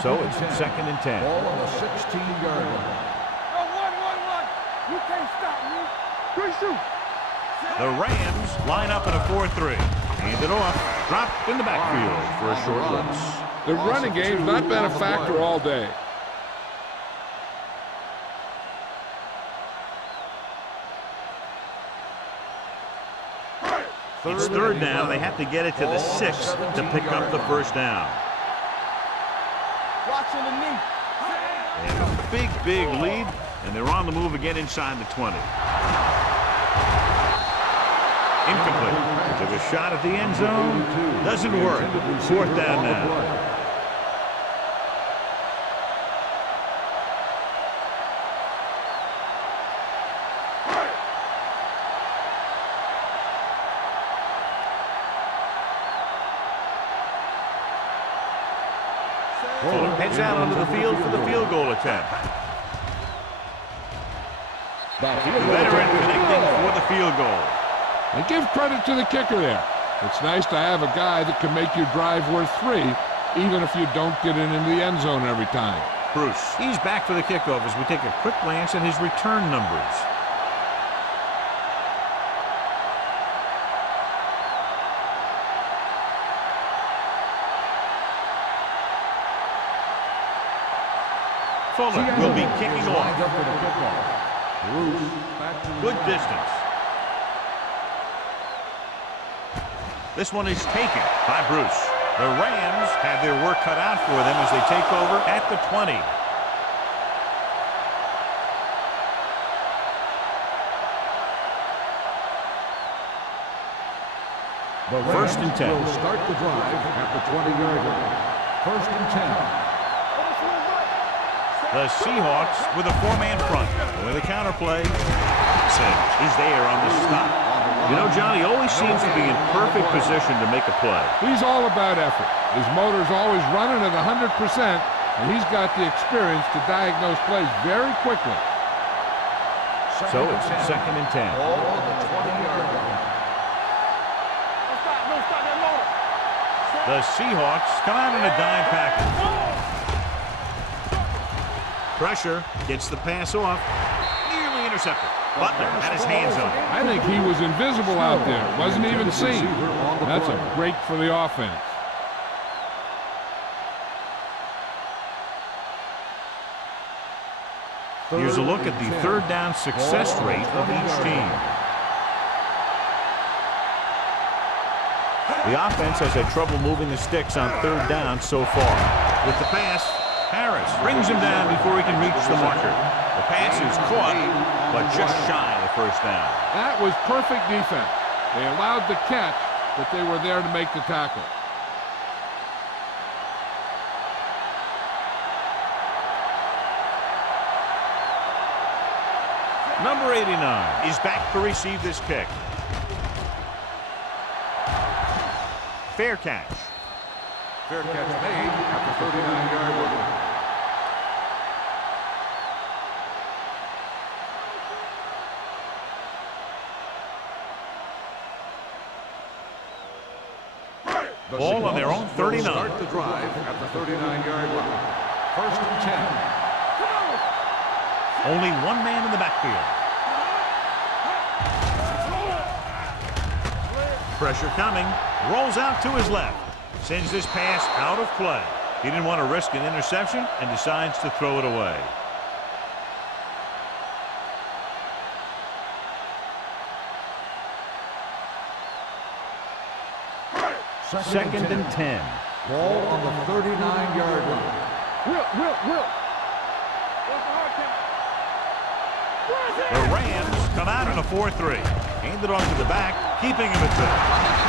So it's 2nd and 10. Ball on the 16-yard line. Go, 1-1-1. You can't stop me. Good shoot. The Rams line up in a 4-3. Hand it off. Dropped in the backfield for a short loss. The running game's not been a factor all day. It's 3rd down. They have to get it to the 6 to pick up the first down. Watching the knee. They have a big lead, and they're on the move again inside the 20. Incomplete. Took a shot at the end zone. Doesn't work. 4th down now. Fuller heads out onto the field for the field goal attempt. The veteran connecting for the field goal. And give credit to the kicker there. It's nice to have a guy that can make your drive worth 3, even if you don't get it into the end zone every time. Bruce, he's back for the kickoff as we take a quick glance at his return numbers. Fuller will be kicking off. Good distance. This one is taken by Bruce. The Rams have their work cut out for them as they take over at the 20. The First and 10. Will start the drive at the 20-yard line. First and 10. The Seahawks with a 4-man front. With a counter play. Sims is there on the stop. You know, John, he always seems to be in perfect position to make a play. He's all about effort. His motor's always running at 100%, and he's got the experience to diagnose plays very quickly. So it's 2nd and 10. Ball on the 20-yard line. Don't stop that motor. The Seahawks come out in a dime package. Pressure gets the pass off. Nearly intercepted. Butler had his hands on it. I think he was invisible out there. Wasn't even seen. That's a break for the offense. Here's a look at the 3rd down success rate of each team. The offense has had trouble moving the sticks on 3rd down so far. With the pass, Harris brings him down before he can reach the marker. The pass is caught, but just shy of first down. That was perfect defense. They allowed the catch, but they were there to make the tackle. Number 89 is back to receive this kick. Fair catch. Fair catch made at the 39-yard line. Ball on their own 39. Start the drive at the 39-yard line. First and 10. Only one man in the backfield. Pressure coming. Rolls out to his left. Sends this pass out of play. He didn't want to risk an interception and decides to throw it away. Second and 10. Ball on the 39-yard line. Will. The Rams come out in a 4-3. Hand it off to the back, keeping him at 2.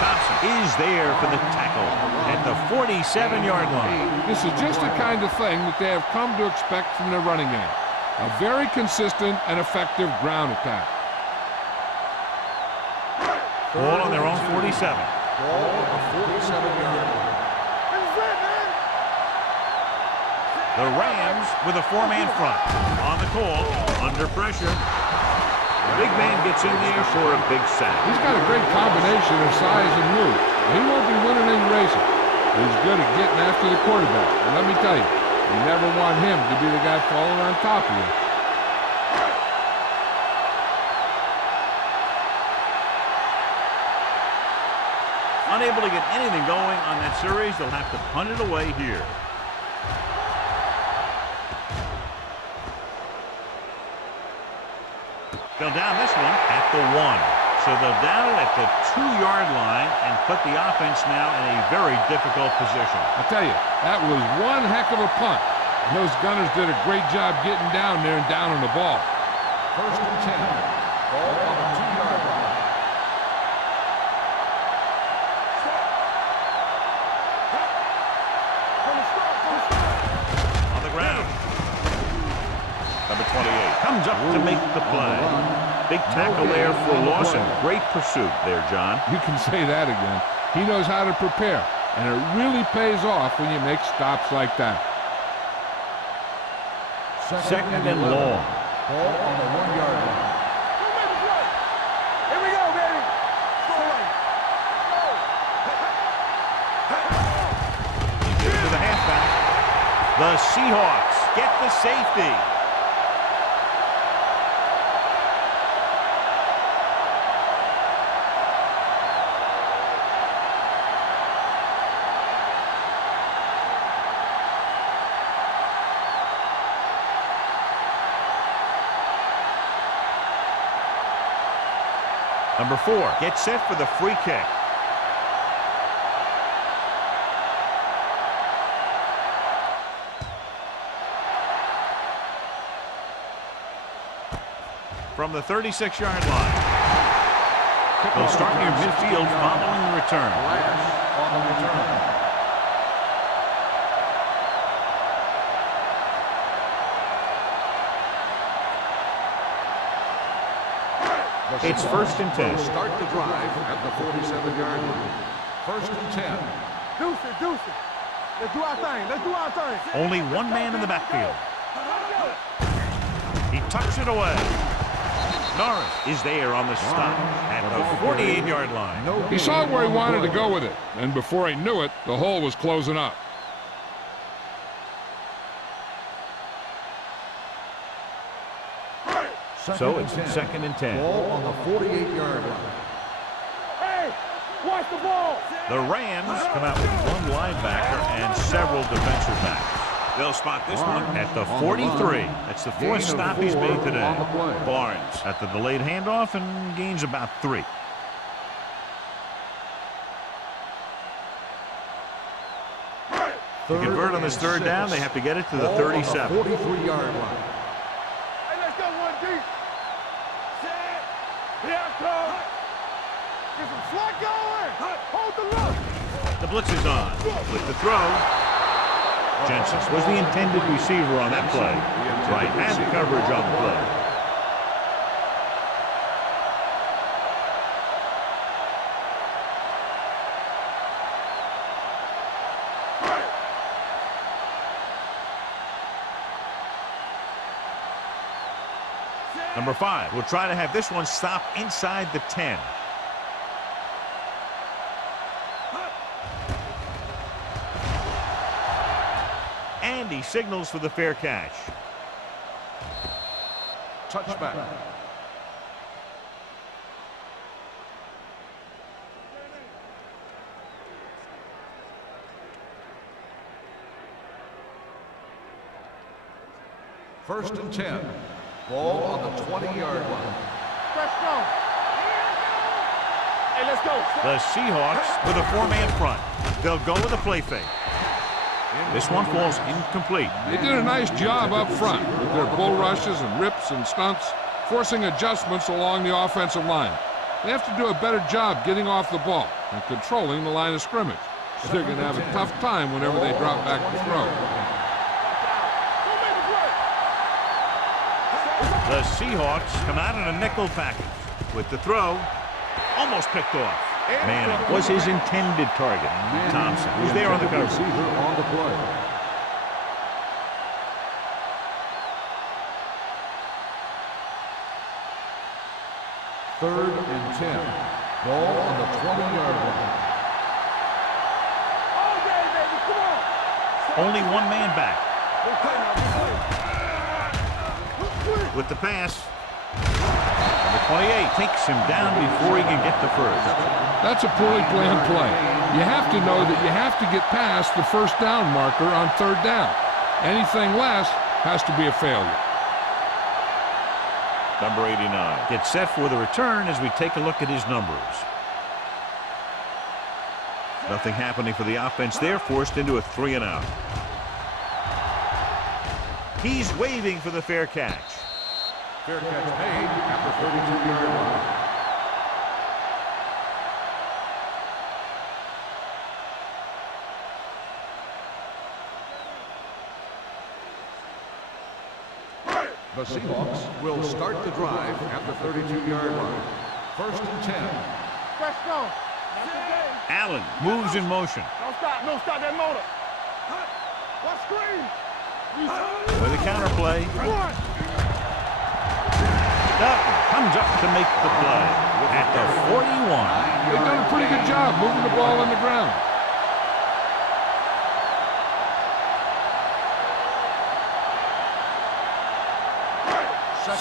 Thompson is there for the tackle at the 47-yard line. This is just the kind of thing that they have come to expect from their running game. A very consistent and effective ground attack. Ball on their own 47. Ball on the 47-yard line. The Rams with a 4-man front. On the call, under pressure. The big man gets in there for a big sack. He's got a great combination of size and move. He won't be winning any races. He's good at getting after the quarterback. And let me tell you, you never want him to be the guy falling on top of you. Unable to get anything going on that series, they'll have to punt it away here. They'll down this one at the 1. So they'll down it at the 2-yard line and put the offense now in a very difficult position. I tell you, that was one heck of a punt. And those gunners did a great job getting down there and down on the ball. First and 10. Ball on the 2-yard line. On the ground. Number 28 comes up to make the play. Big tackle there for Lawson. Great pursuit there, John. You can say that again. He knows how to prepare, and it really pays off when you make stops like that. Second and long. Ball on the 1-yard line. Here we go, baby. To the halfback. The Seahawks get the safety. Number 4 gets set for the free kick. From the 36-yard line. They'll start near midfield following the return. Last on the return. It's first and 10. Start the drive at the 47-yard line. First and 10. Deuce it. Let's do our thing. Only one man in the backfield. He tucks it away. Norris is there on the stop at the 48-yard line. He saw where he wanted to go with it, and before he knew it, the hole was closing up. So it's second and 10. Ball on the 48-yard line. Hey, watch the ball. The Rams come out with one linebacker and several defensive backs. They'll spot this one at the 43. That's the 4th stop he's made today. Barnes at the delayed handoff and gains about 3. To convert on this third down, they have to get it to the 37. 43-yard line. Hey, let's go one deep. Here I come. Get some slack going. Hold the look. The blitz is on. With the throw. Jensen was the intended receiver on that play. Right, had the coverage on the play. Number 5 will try to have this one stop inside the 10. And he signals for the fair catch. Touchback. First and 10. Ball on the 20-yard line. Let's go. Hey, let's go. The Seahawks with a four-man front. They'll go with a play fake. This one falls incomplete. They did a nice job up front with their bull rushes and rips and stunts, forcing adjustments along the offensive line. They have to do a better job getting off the ball and controlling the line of scrimmage. They're going to have a tough time whenever they drop back to throw. The Seahawks come out in a nickel package with the throw. Almost picked off. Manning was his intended target. Thompson, who's there on the cover. Receiver on the play. Third and 10. Ball on the 20-yard line. Okay, baby, come on. Only one man back. With the pass. Number 28 takes him down before he can get the first. That's a poorly planned play. You have to know that you have to get past the first down marker on third down. Anything less has to be a failure. Number 89 gets set for the return as we take a look at his numbers. Nothing happening for the offense there, forced into a 3-and-out. He's waving for the fair catch. Fair catch made at the 32-yard line. The Seahawks will start the drive at the 32-yard line. First and 10. Let's go. Allen moves in motion. Don't stop. Don't stop that motor. What screen? With a counter play. Run. Dutton comes up to make the play at the 41. They've done a pretty good job moving the ball on the ground.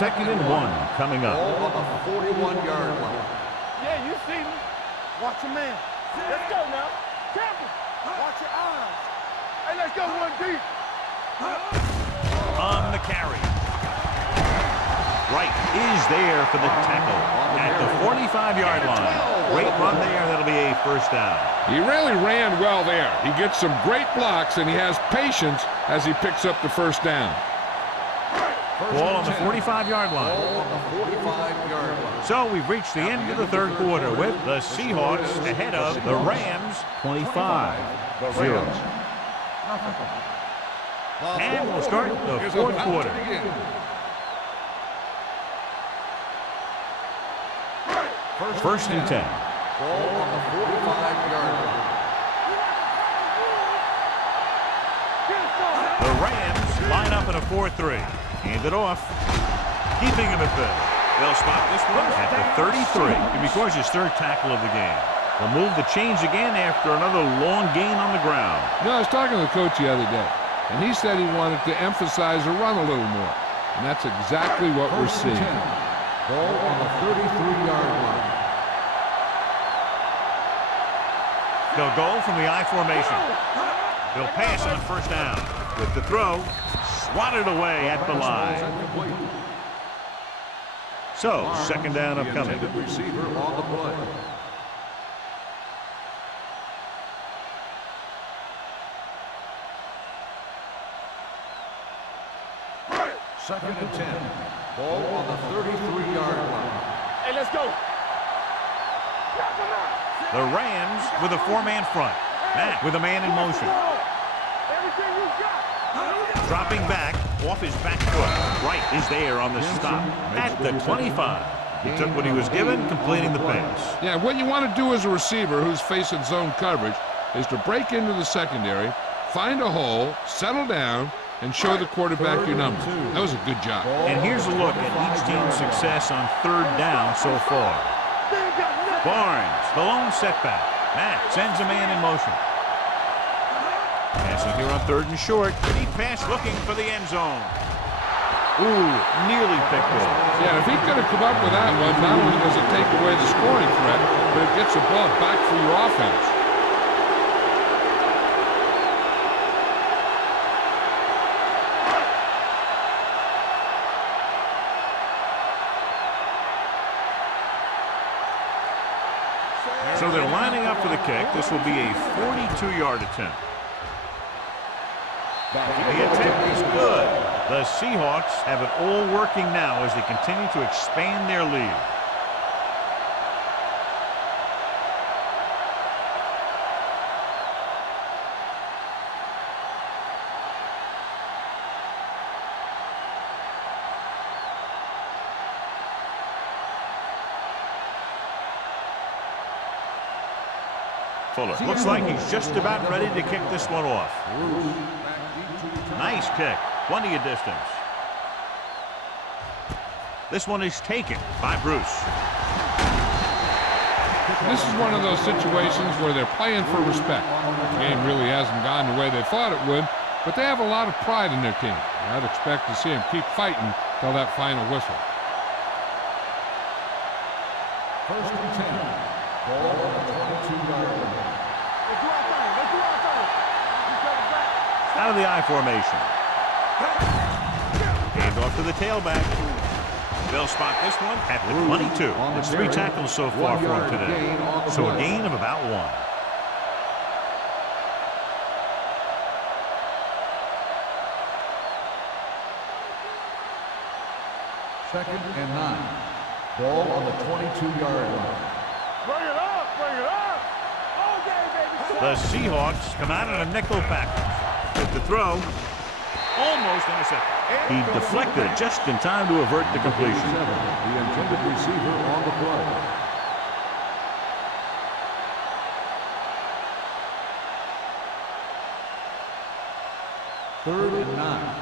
Second and 1 coming up. Ball on the 41-yard line. Yeah, you see me. Watch your man. Let's go now. Careful. Watch your eyes. Hey, let's go one deep. On the carry. Wright is there for the tackle at the 45-yard line. Great run there. That'll be a first down. He really ran well there. He gets some great blocks, and he has patience as he picks up the first down. Ball on the 45-yard line. Ball on the 45-yard line. So we've reached the end of the third quarter with the Seahawks ahead of the Rams 25-0. And we'll start the fourth quarter. First and 10. Ball on the 45-yard line. The Rams line up in a 4-3. Hand it off. Keeping him at bay. They'll spot this one at the 33. He records his third tackle of the game. They'll move the chains again after another long gain on the ground. You know, I was talking to the coach the other day, and he said he wanted to emphasize the run a little more. And that's exactly what we're seeing. Ball on the 33-yard line. They'll go from the I formation. They'll pass on first down. With the throw, swatted away at the line. So, second down upcoming. The intended receiver on the play. Second and 10. Ball on the 33-yard line. Hey, let's go. The Rams with a four-man front. Matt with a man in motion. Everything you got. Dropping back off his back foot. Wright is there on the stop at the 25. He took what he was given, completing the pass. Yeah, what you want to do as a receiver who's facing zone coverage is to break into the secondary, find a hole, settle down, and show the quarterback your number. That was a good job. And here's a look at each team's success on third down so far. Barnes, the lone setback. Matt sends a man in motion. Pass Passing here on 3rd and short. Deep pass looking for the end zone. Ooh, nearly picked off. Yeah, if he could have come up with that one, not only does it take away the scoring threat, but it gets the ball back for your offense. So they're lining up for the kick. This will be a 42-yard attempt. The attempt is good. The Seahawks have it all working now as they continue to expand their lead. Fuller looks like he's just about ready to kick this one off. Nice kick. Plenty of distance. This one is taken by Bruce. This is one of those situations where they're playing for respect. The game really hasn't gone the way they thought it would, but they have a lot of pride in their team. I'd expect to see them keep fighting till that final whistle. 1st and 10. Ball on the 22-yard line. Out of the I formation. Hand off to the tailback. They'll spot this one at the 22. It's 3 tackles so far for him today. So a gain of about 1. Second and 9. Ball on the 22-yard line. Bring it up, bring it up. Okay, baby. The Seahawks come out in a nickel package. With the throw, almost intercepted. He deflected it just in time to avert the completion. The intended receiver on the play. Third and 9.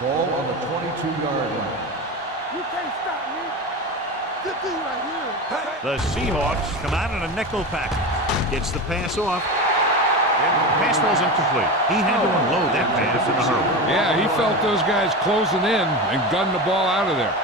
Ball on the 22-yard line. You can't stop me. Good thing right here. The Seahawks come out in a nickel package. Gets the pass off. Pass was incomplete. He had to unload that pass in a hurry. Yeah, he felt those guys closing in and gunned the ball out of there.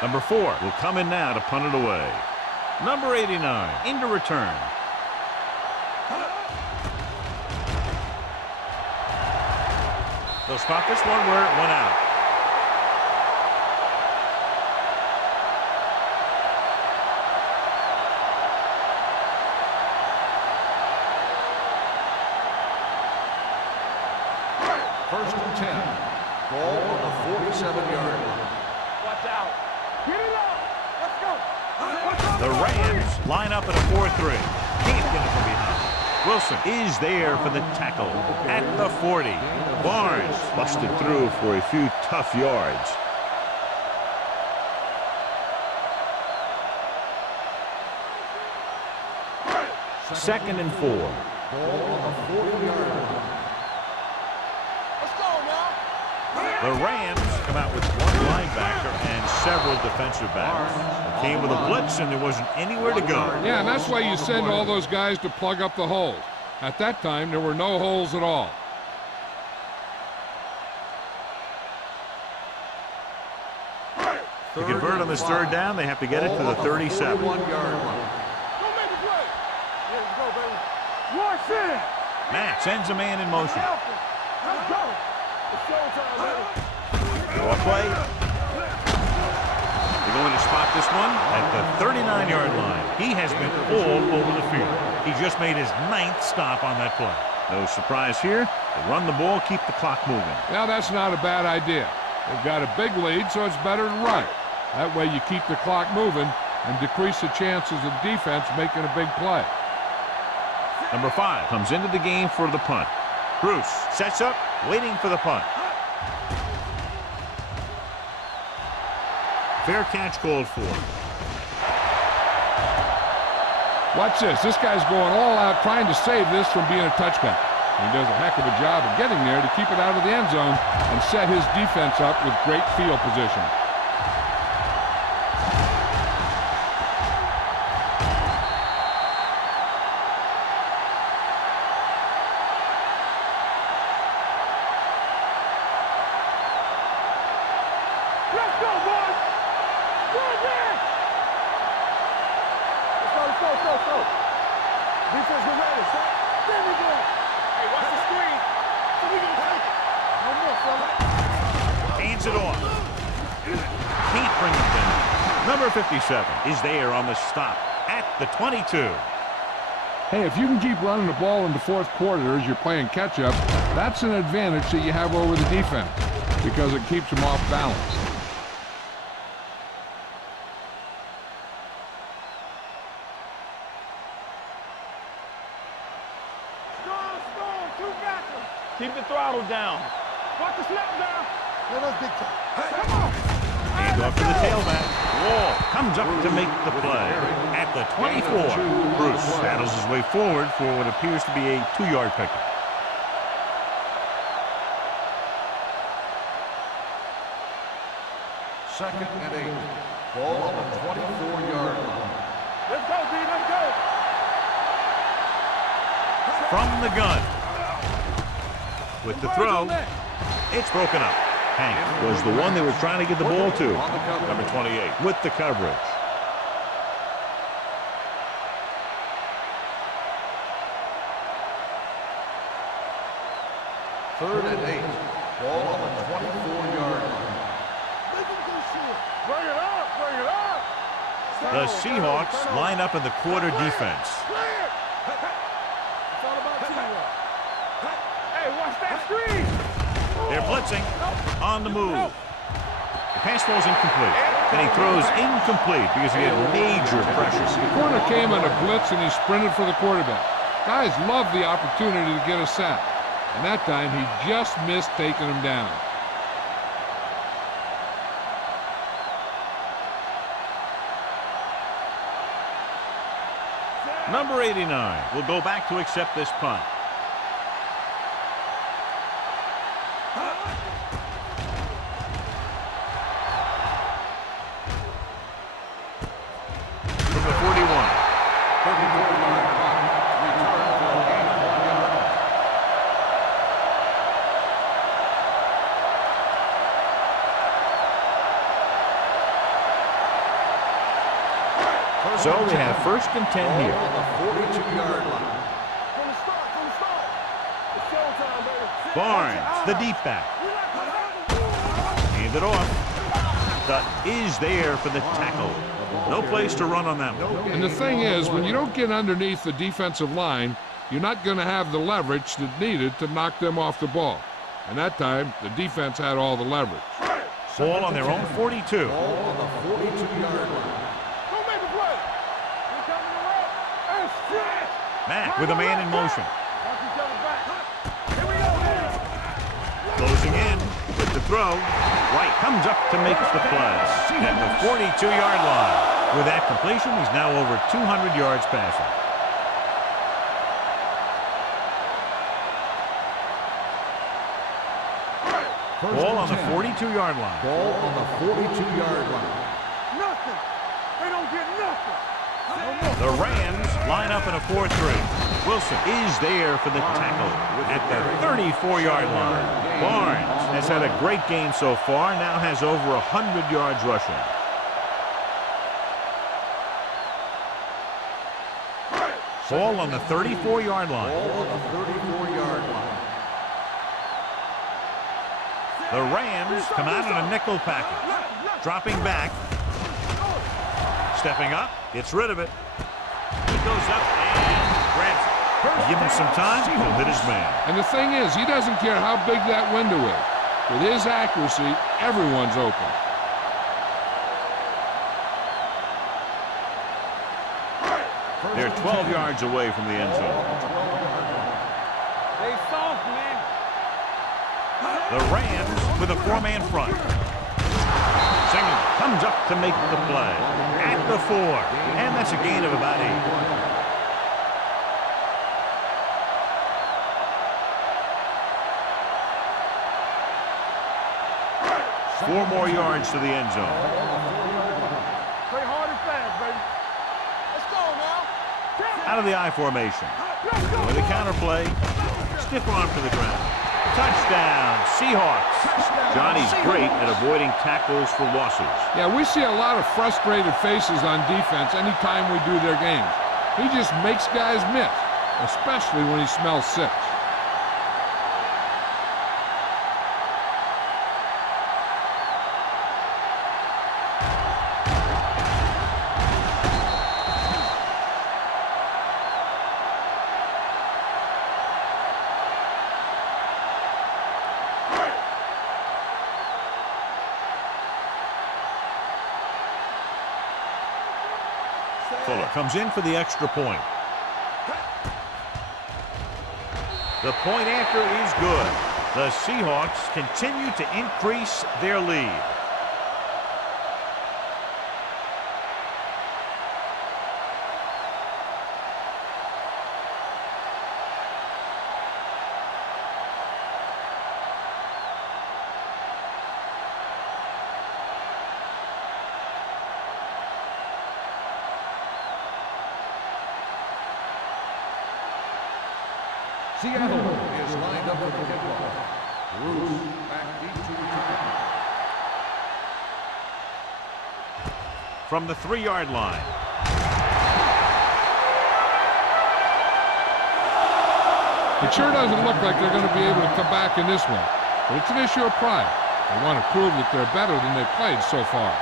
Number 4 will come in now to punt it away. Number 89 into return. They'll spot this one where it went out. First and 10. Ball on the 47-yard line. Watch out. Get it up. Let's go. The Rams line up at a 4-3. Can't get it from behind. Wilson is there for the tackle at the 40. Barnes busted through for a few tough yards. Second and 4. Ball on the 40-yard line. Let's go now. The Rams come out with 1 linebacker and several defensive backs. They came with a blitz and there wasn't anywhere to go. Yeah, and that's why you send all those guys to plug up the holes. At that time, there were no holes at all. To convert on this 3rd down, they have to get it to the 37. 41-yard line. Go make a play. There you go, baby. Watch it. Matt sends a man in motion. Let's go. It's showtime, baby. Draw play. They're going to spot this one at the 39-yard line. He has been all over the field. He just made his 9th stop on that play. No surprise here. They run the ball, keep the clock moving. Now, that's not a bad idea. They've got a big lead, so it's better to run. That way you keep the clock moving and decrease the chances of defense making a big play. Number 5 comes into the game for the punt. Bruce sets up, waiting for the punt. Fair catch called for. Watch this. This guy's going all out trying to save this from being a touchback. He does a heck of a job of getting there to keep it out of the end zone and set his defense up with great field position. Let's go, boys! Go again! Let's go. Defense, get ready, son. There we go. Hey, watch the screen. So we gonna take it. No more, fella. Hands it off. Can't bring it down. Number 57 is there on the stop at the 22. Hey, if you can keep running the ball in the fourth quarter as you're playing catch-up, that's an advantage that you have over the defense because it keeps them off balance. Strong, two backers. Keep the throttle down. Watch the slap down. Let us dictate. Come on. Hand off to the tailback. Wall comes up to make the play at the 24. Bruce battles his way forward for what appears to be a 2-yard pickup. Second and 8. Ball on the 24-yard line. Let's go, D. Let's go. From the gun. With the throw, it's broken up. Hank was the one they were trying to get the ball to. Number 28 with the coverage. Third and 8. Ball on the 24-yard line. Bring it up. Bring it up. The Seahawks line up in the quarter defense. Clear. It's all about teamwork. Hey, watch that screen. They're blitzing on the move. The pass falls incomplete. Then he throws incomplete because he had major pressure. The corner came on a blitz and he sprinted for the quarterback. Guys love the opportunity to get a sack. And that time he just missed taking him down. Number 89 will go back to accept this punt. From the 41. 34-yard punt. Return for a gain of 1 yard. So we have first and 10 Ball here. on the 42-yard line. From the start. It's showtime, baby. Barnes, the deep back. Hand it off. Dutt is there for the tackle. No place to run on that one. And the thing is, when you don't get underneath the defensive line, you're not going to have the leverage that's needed to knock them off the ball. And that time, the defense had all the leverage. Ball on their own 42. Ball on the 42-yard line. Go make a play. We coming to roll. And stretch. Mack with a man in motion. Watch each other back. Here we go, baby. Closing in with the throw. White comes up to make the play at the 42-yard line. With that completion, he's now over 200 yards passing. Ball on the 42-yard line. Ball on the 42-yard line. Nothing. They don't get nothing. No more. The Rams line up in a 4-3. Wilson is there for the tackle at the 34-yard line. Barnes has had a great game so far, now has over 100 yards rushing. Ball on the 34-yard line. Ball on the 34-yard line. The Rams come out in a nickel package. Dropping back. Stepping up. Gets rid of it. It goes up and grabs it. Give him some time. He'll hit his man. And the thing is, he doesn't care how big that window is. With his accuracy, everyone's open. They're 12 yards away from the end zone. They soft, man. The Rams with a 4-man front. Singer comes up to make the play at the 4. And that's a gain of about 8. 4 more yards to the end zone. Play hard and fast, baby. Let's go now. Out of the I formation. With a counter play. Stiff arm to the ground. Touchdown, Seahawks. Johnny's great at avoiding tackles for losses. Yeah, we see a lot of frustrated faces on defense anytime we do their games. He just makes guys miss, especially when he smells six. Fuller comes in for the extra point. The point after is good. The Seahawks continue to increase their lead. Seattle is lined up for the kickoff. Bruce back deep to return. From the 3-yard line. It sure doesn't look like they're going to be able to come back in this one, but it's an issue of pride. They want to prove that they're better than they've played so far.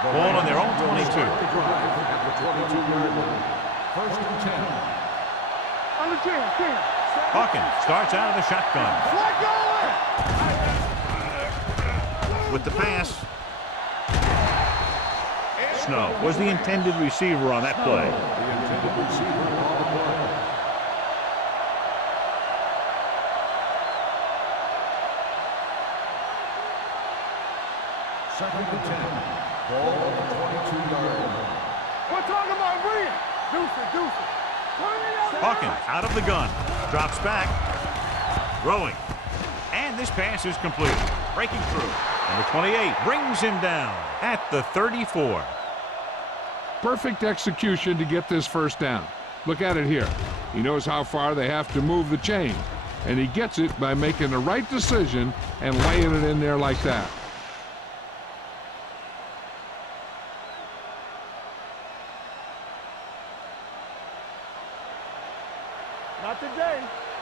Ball on their own 22. At the 22-yard line. First and 10. On the 10. Hawkins starts out of the shotgun. With the pass. Snow was the intended receiver on that play. The intended receiver on the play. Second and 10. Ball on the 22-yard line. We're talking about Reed. Deuce. Hawkins out of the gun. Drops back. Throwing. And this pass is complete. Breaking through. Number 28 brings him down at the 34. Perfect execution to get this first down. Look at it here. He knows how far they have to move the chain, and he gets it by making the right decision and laying it in there like that. Not today.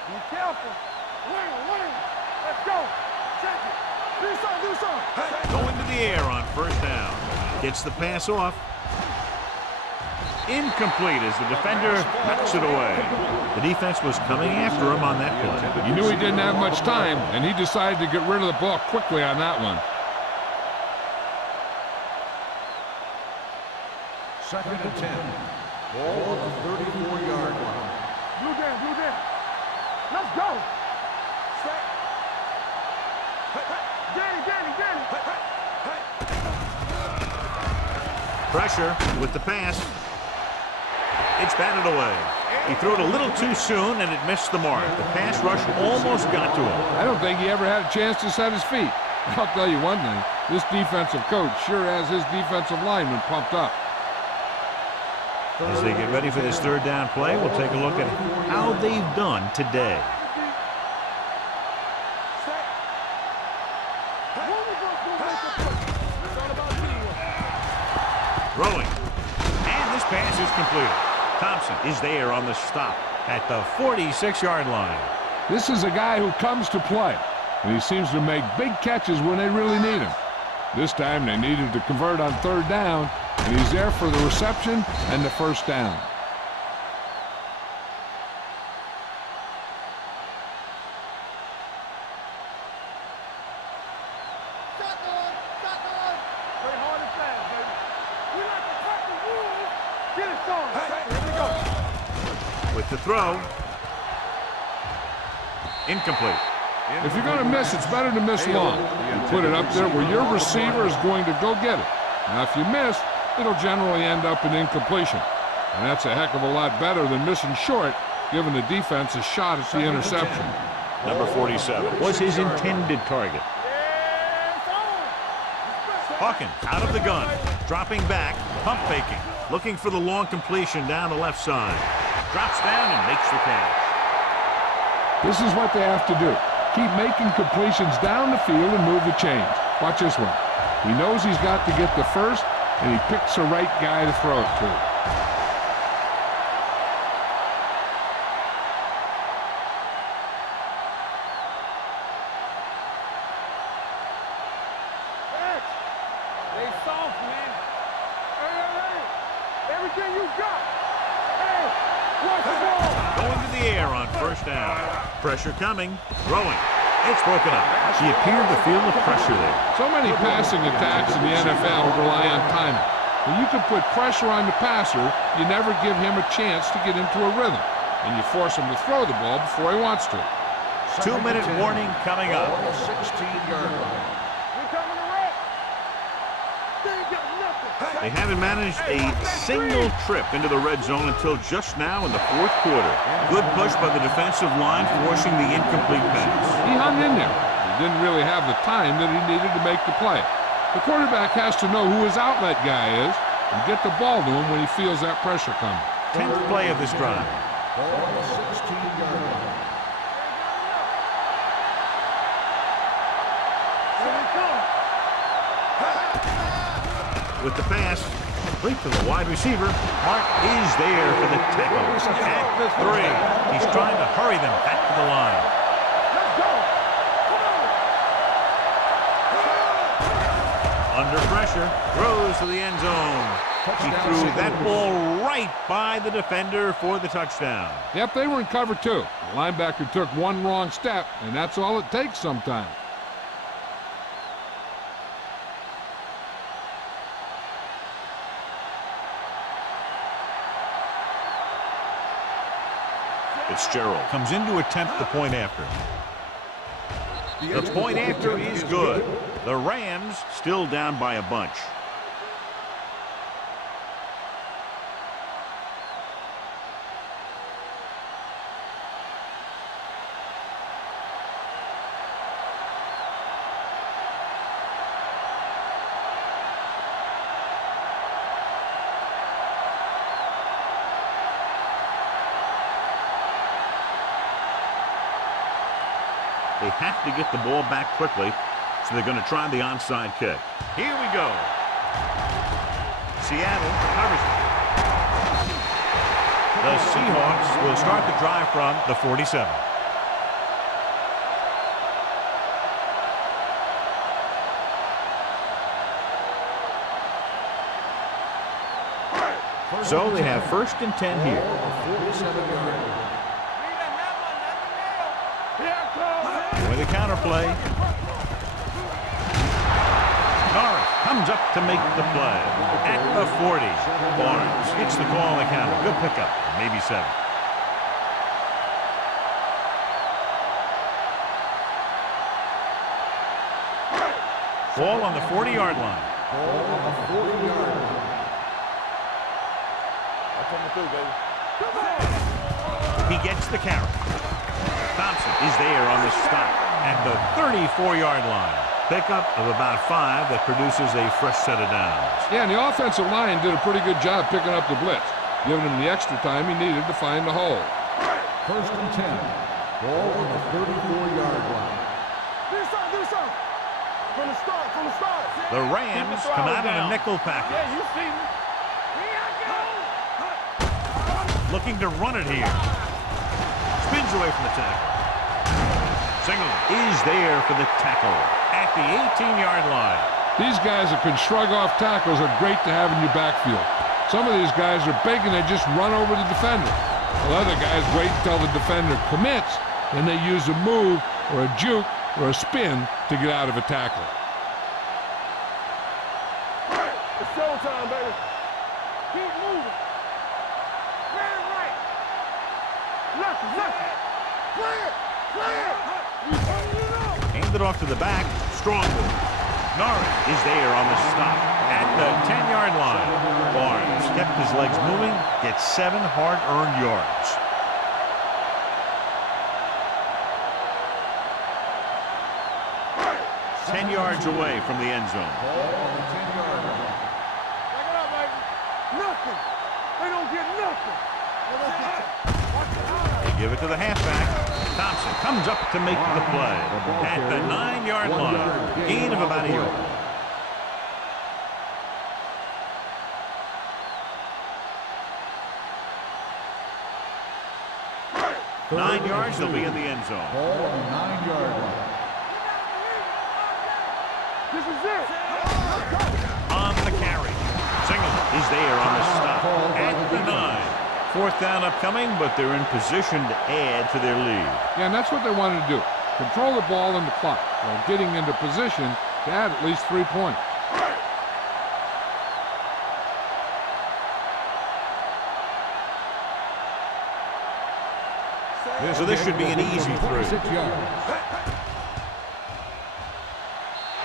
Be careful. Wing. Let's go. Check it. Do something. Go into the air on first down. Gets the pass off. Incomplete as the defender knocks it away. The defense was coming after him on that play. He knew he didn't have much time, and he decided to get rid of the ball quickly on that one. Second and 10. Ball on the 34-yard line. Blue down. Let's go. Set. Danny. Pressure with the pass. It's batted away. He threw it a little too soon, and it missed the mark. The pass rush almost got to him. I don't think he ever had a chance to set his feet. I'll tell you one thing, this defensive coach sure has his defensive lineman pumped up. As they get ready for this third down play, we'll take a look at how they've done today. Throwing. And this pass is completed. Thompson is there on the stop at the 46-yard line. This is a guy who comes to play, and he seems to make big catches when they really need him. This time they needed to convert on third down, and he's there for the reception and the first down. Play hard and fast, baby. We like to cut the rules. Get it started. Here we go. With the throw. Incomplete. If you're going to miss, it's better to miss long. You put it up there where your receiver is going to go get it. Now, if you miss, it'll generally end up in incompletion. And that's a heck of a lot better than missing short giving the defense a shot at the interception. Number 47 was his intended target. Hawkins out of the gun, dropping back, pump faking, looking for the long completion down the left side. Drops down and makes the catch. This is what they have to do. Keep making completions down the field and move the chains. Watch this one. He knows he's got to get the first, and he picks the right guy to throw it to. They soft, man. Hey. Everything you got. Hey, watch the ball. Going to the air on first down. Pressure coming, throwing. It's broken up. He appeared to feel the pressure there. So many passing attacks in the NFL rely on timing. When you can put pressure on the passer, you never give him a chance to get into a rhythm, and you force him to throw the ball before he wants to. 2-minute warning coming up. 16-yard line. We coming to wreck. They ain't got nothing. They haven't managed a single trip into the red zone until just now in the fourth quarter. Good push by the defensive line, forcing the incomplete pass. He hung in there. He didn't really have the time that he needed to make the play. The quarterback has to know who his outlet guy is and get the ball to him when he feels that pressure coming. 10th play of this drive. Ball on the 16-yard line. With the pass, complete to the wide receiver. Mark is there for the tackle. At the 3. He's trying to hurry them back to the line. Under pressure, throws to the end zone. He threw that ball right by the defender for the touchdown. Yep, they were in cover 2. The linebacker took one wrong step, and that's all it takes sometimes. Fitzgerald comes in to attempt the point after. The point after is good. The Rams still down by a bunch. They have to get the ball back quickly, so they're going to try the onside kick. Here we go. Seattle covers it. The Seahawks will start the drive from the 47. So they have 1st and 10 here. 47-yard line. With a counter play. Norris comes up to make the play. At the 40. Barnes gets the call on the counter. Good pickup. Maybe 7. Ball on the 40-yard line. Ball on the 40-yard line. He gets the carry. Thompson is there on the stop at the 34-yard line. Pickup of about 5 that produces a fresh set of downs. Yeah, and the offensive line did a pretty good job picking up the blitz, giving him the extra time he needed to find the hole. 1st and 10. Ball on the 34-yard line. Do something. From the start. The Rams come out in a nickel package. Yeah, you see me. Looking to run it here. Spins away from the tackle. Singleton is there for the tackle at the 18-yard line. These guys that can shrug off tackles are great to have in your backfield. Some of these guys are big and they just run over the defender. While other guys wait until the defender commits, and they use a move or a juke or a spin to get out of a tackle. It's showtime, baby. Keep moving. Right. Left. Play it. Handed off to the back. Strong move. Norris is there on the stop at the 10-yard line. Barnes kept his legs moving, gets 7 hard-earned yards. 10 yards away from the end zone. Ball on the 10-yard line. Back it up, baby. Nothing. They don't get nothing. They don't get it. They give it to the halfback. Thompson comes up to make the play at the 9-yard line. Gain of about a yard. 9 yards, they'll be in the end zone. Ball on the 9-yard line. This is it. On the carry. Singleton is there on the stop at the 9. 4th down upcoming, but they're in position to add to their lead. Yeah, and that's what they wanted to do. Control the ball and the clock while getting into position to add at least 3 points. So this should be an easy throw. 6 yards.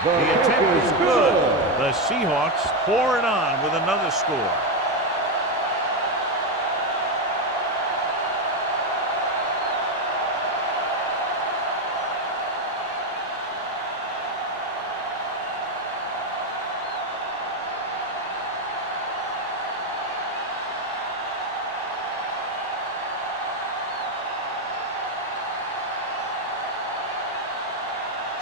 The attempt is good. The Seahawks pour it on with another score.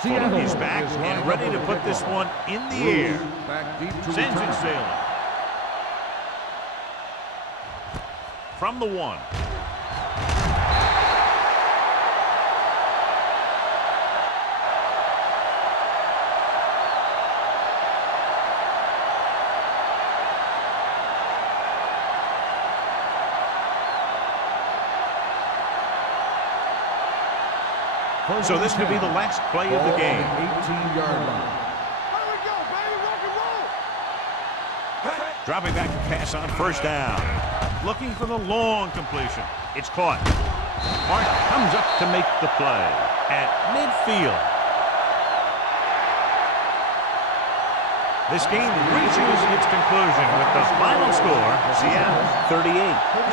Fulton is back and ready to put this one in the air. Back deep to Sends it return. sailing. From the 1. So this could be the last play of the game. 18-yard line. Here we go, baby. Rock and roll. Dropping back to pass on 1st down. Looking for the long completion. It's caught. Martin comes up to make the play at midfield. This game reaches its conclusion with the final score, Seattle 38,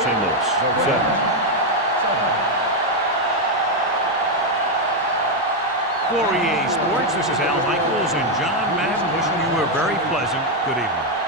St. Louis 7. For EA Sports, this is Al Michaels and John Madden wishing you a very pleasant good evening.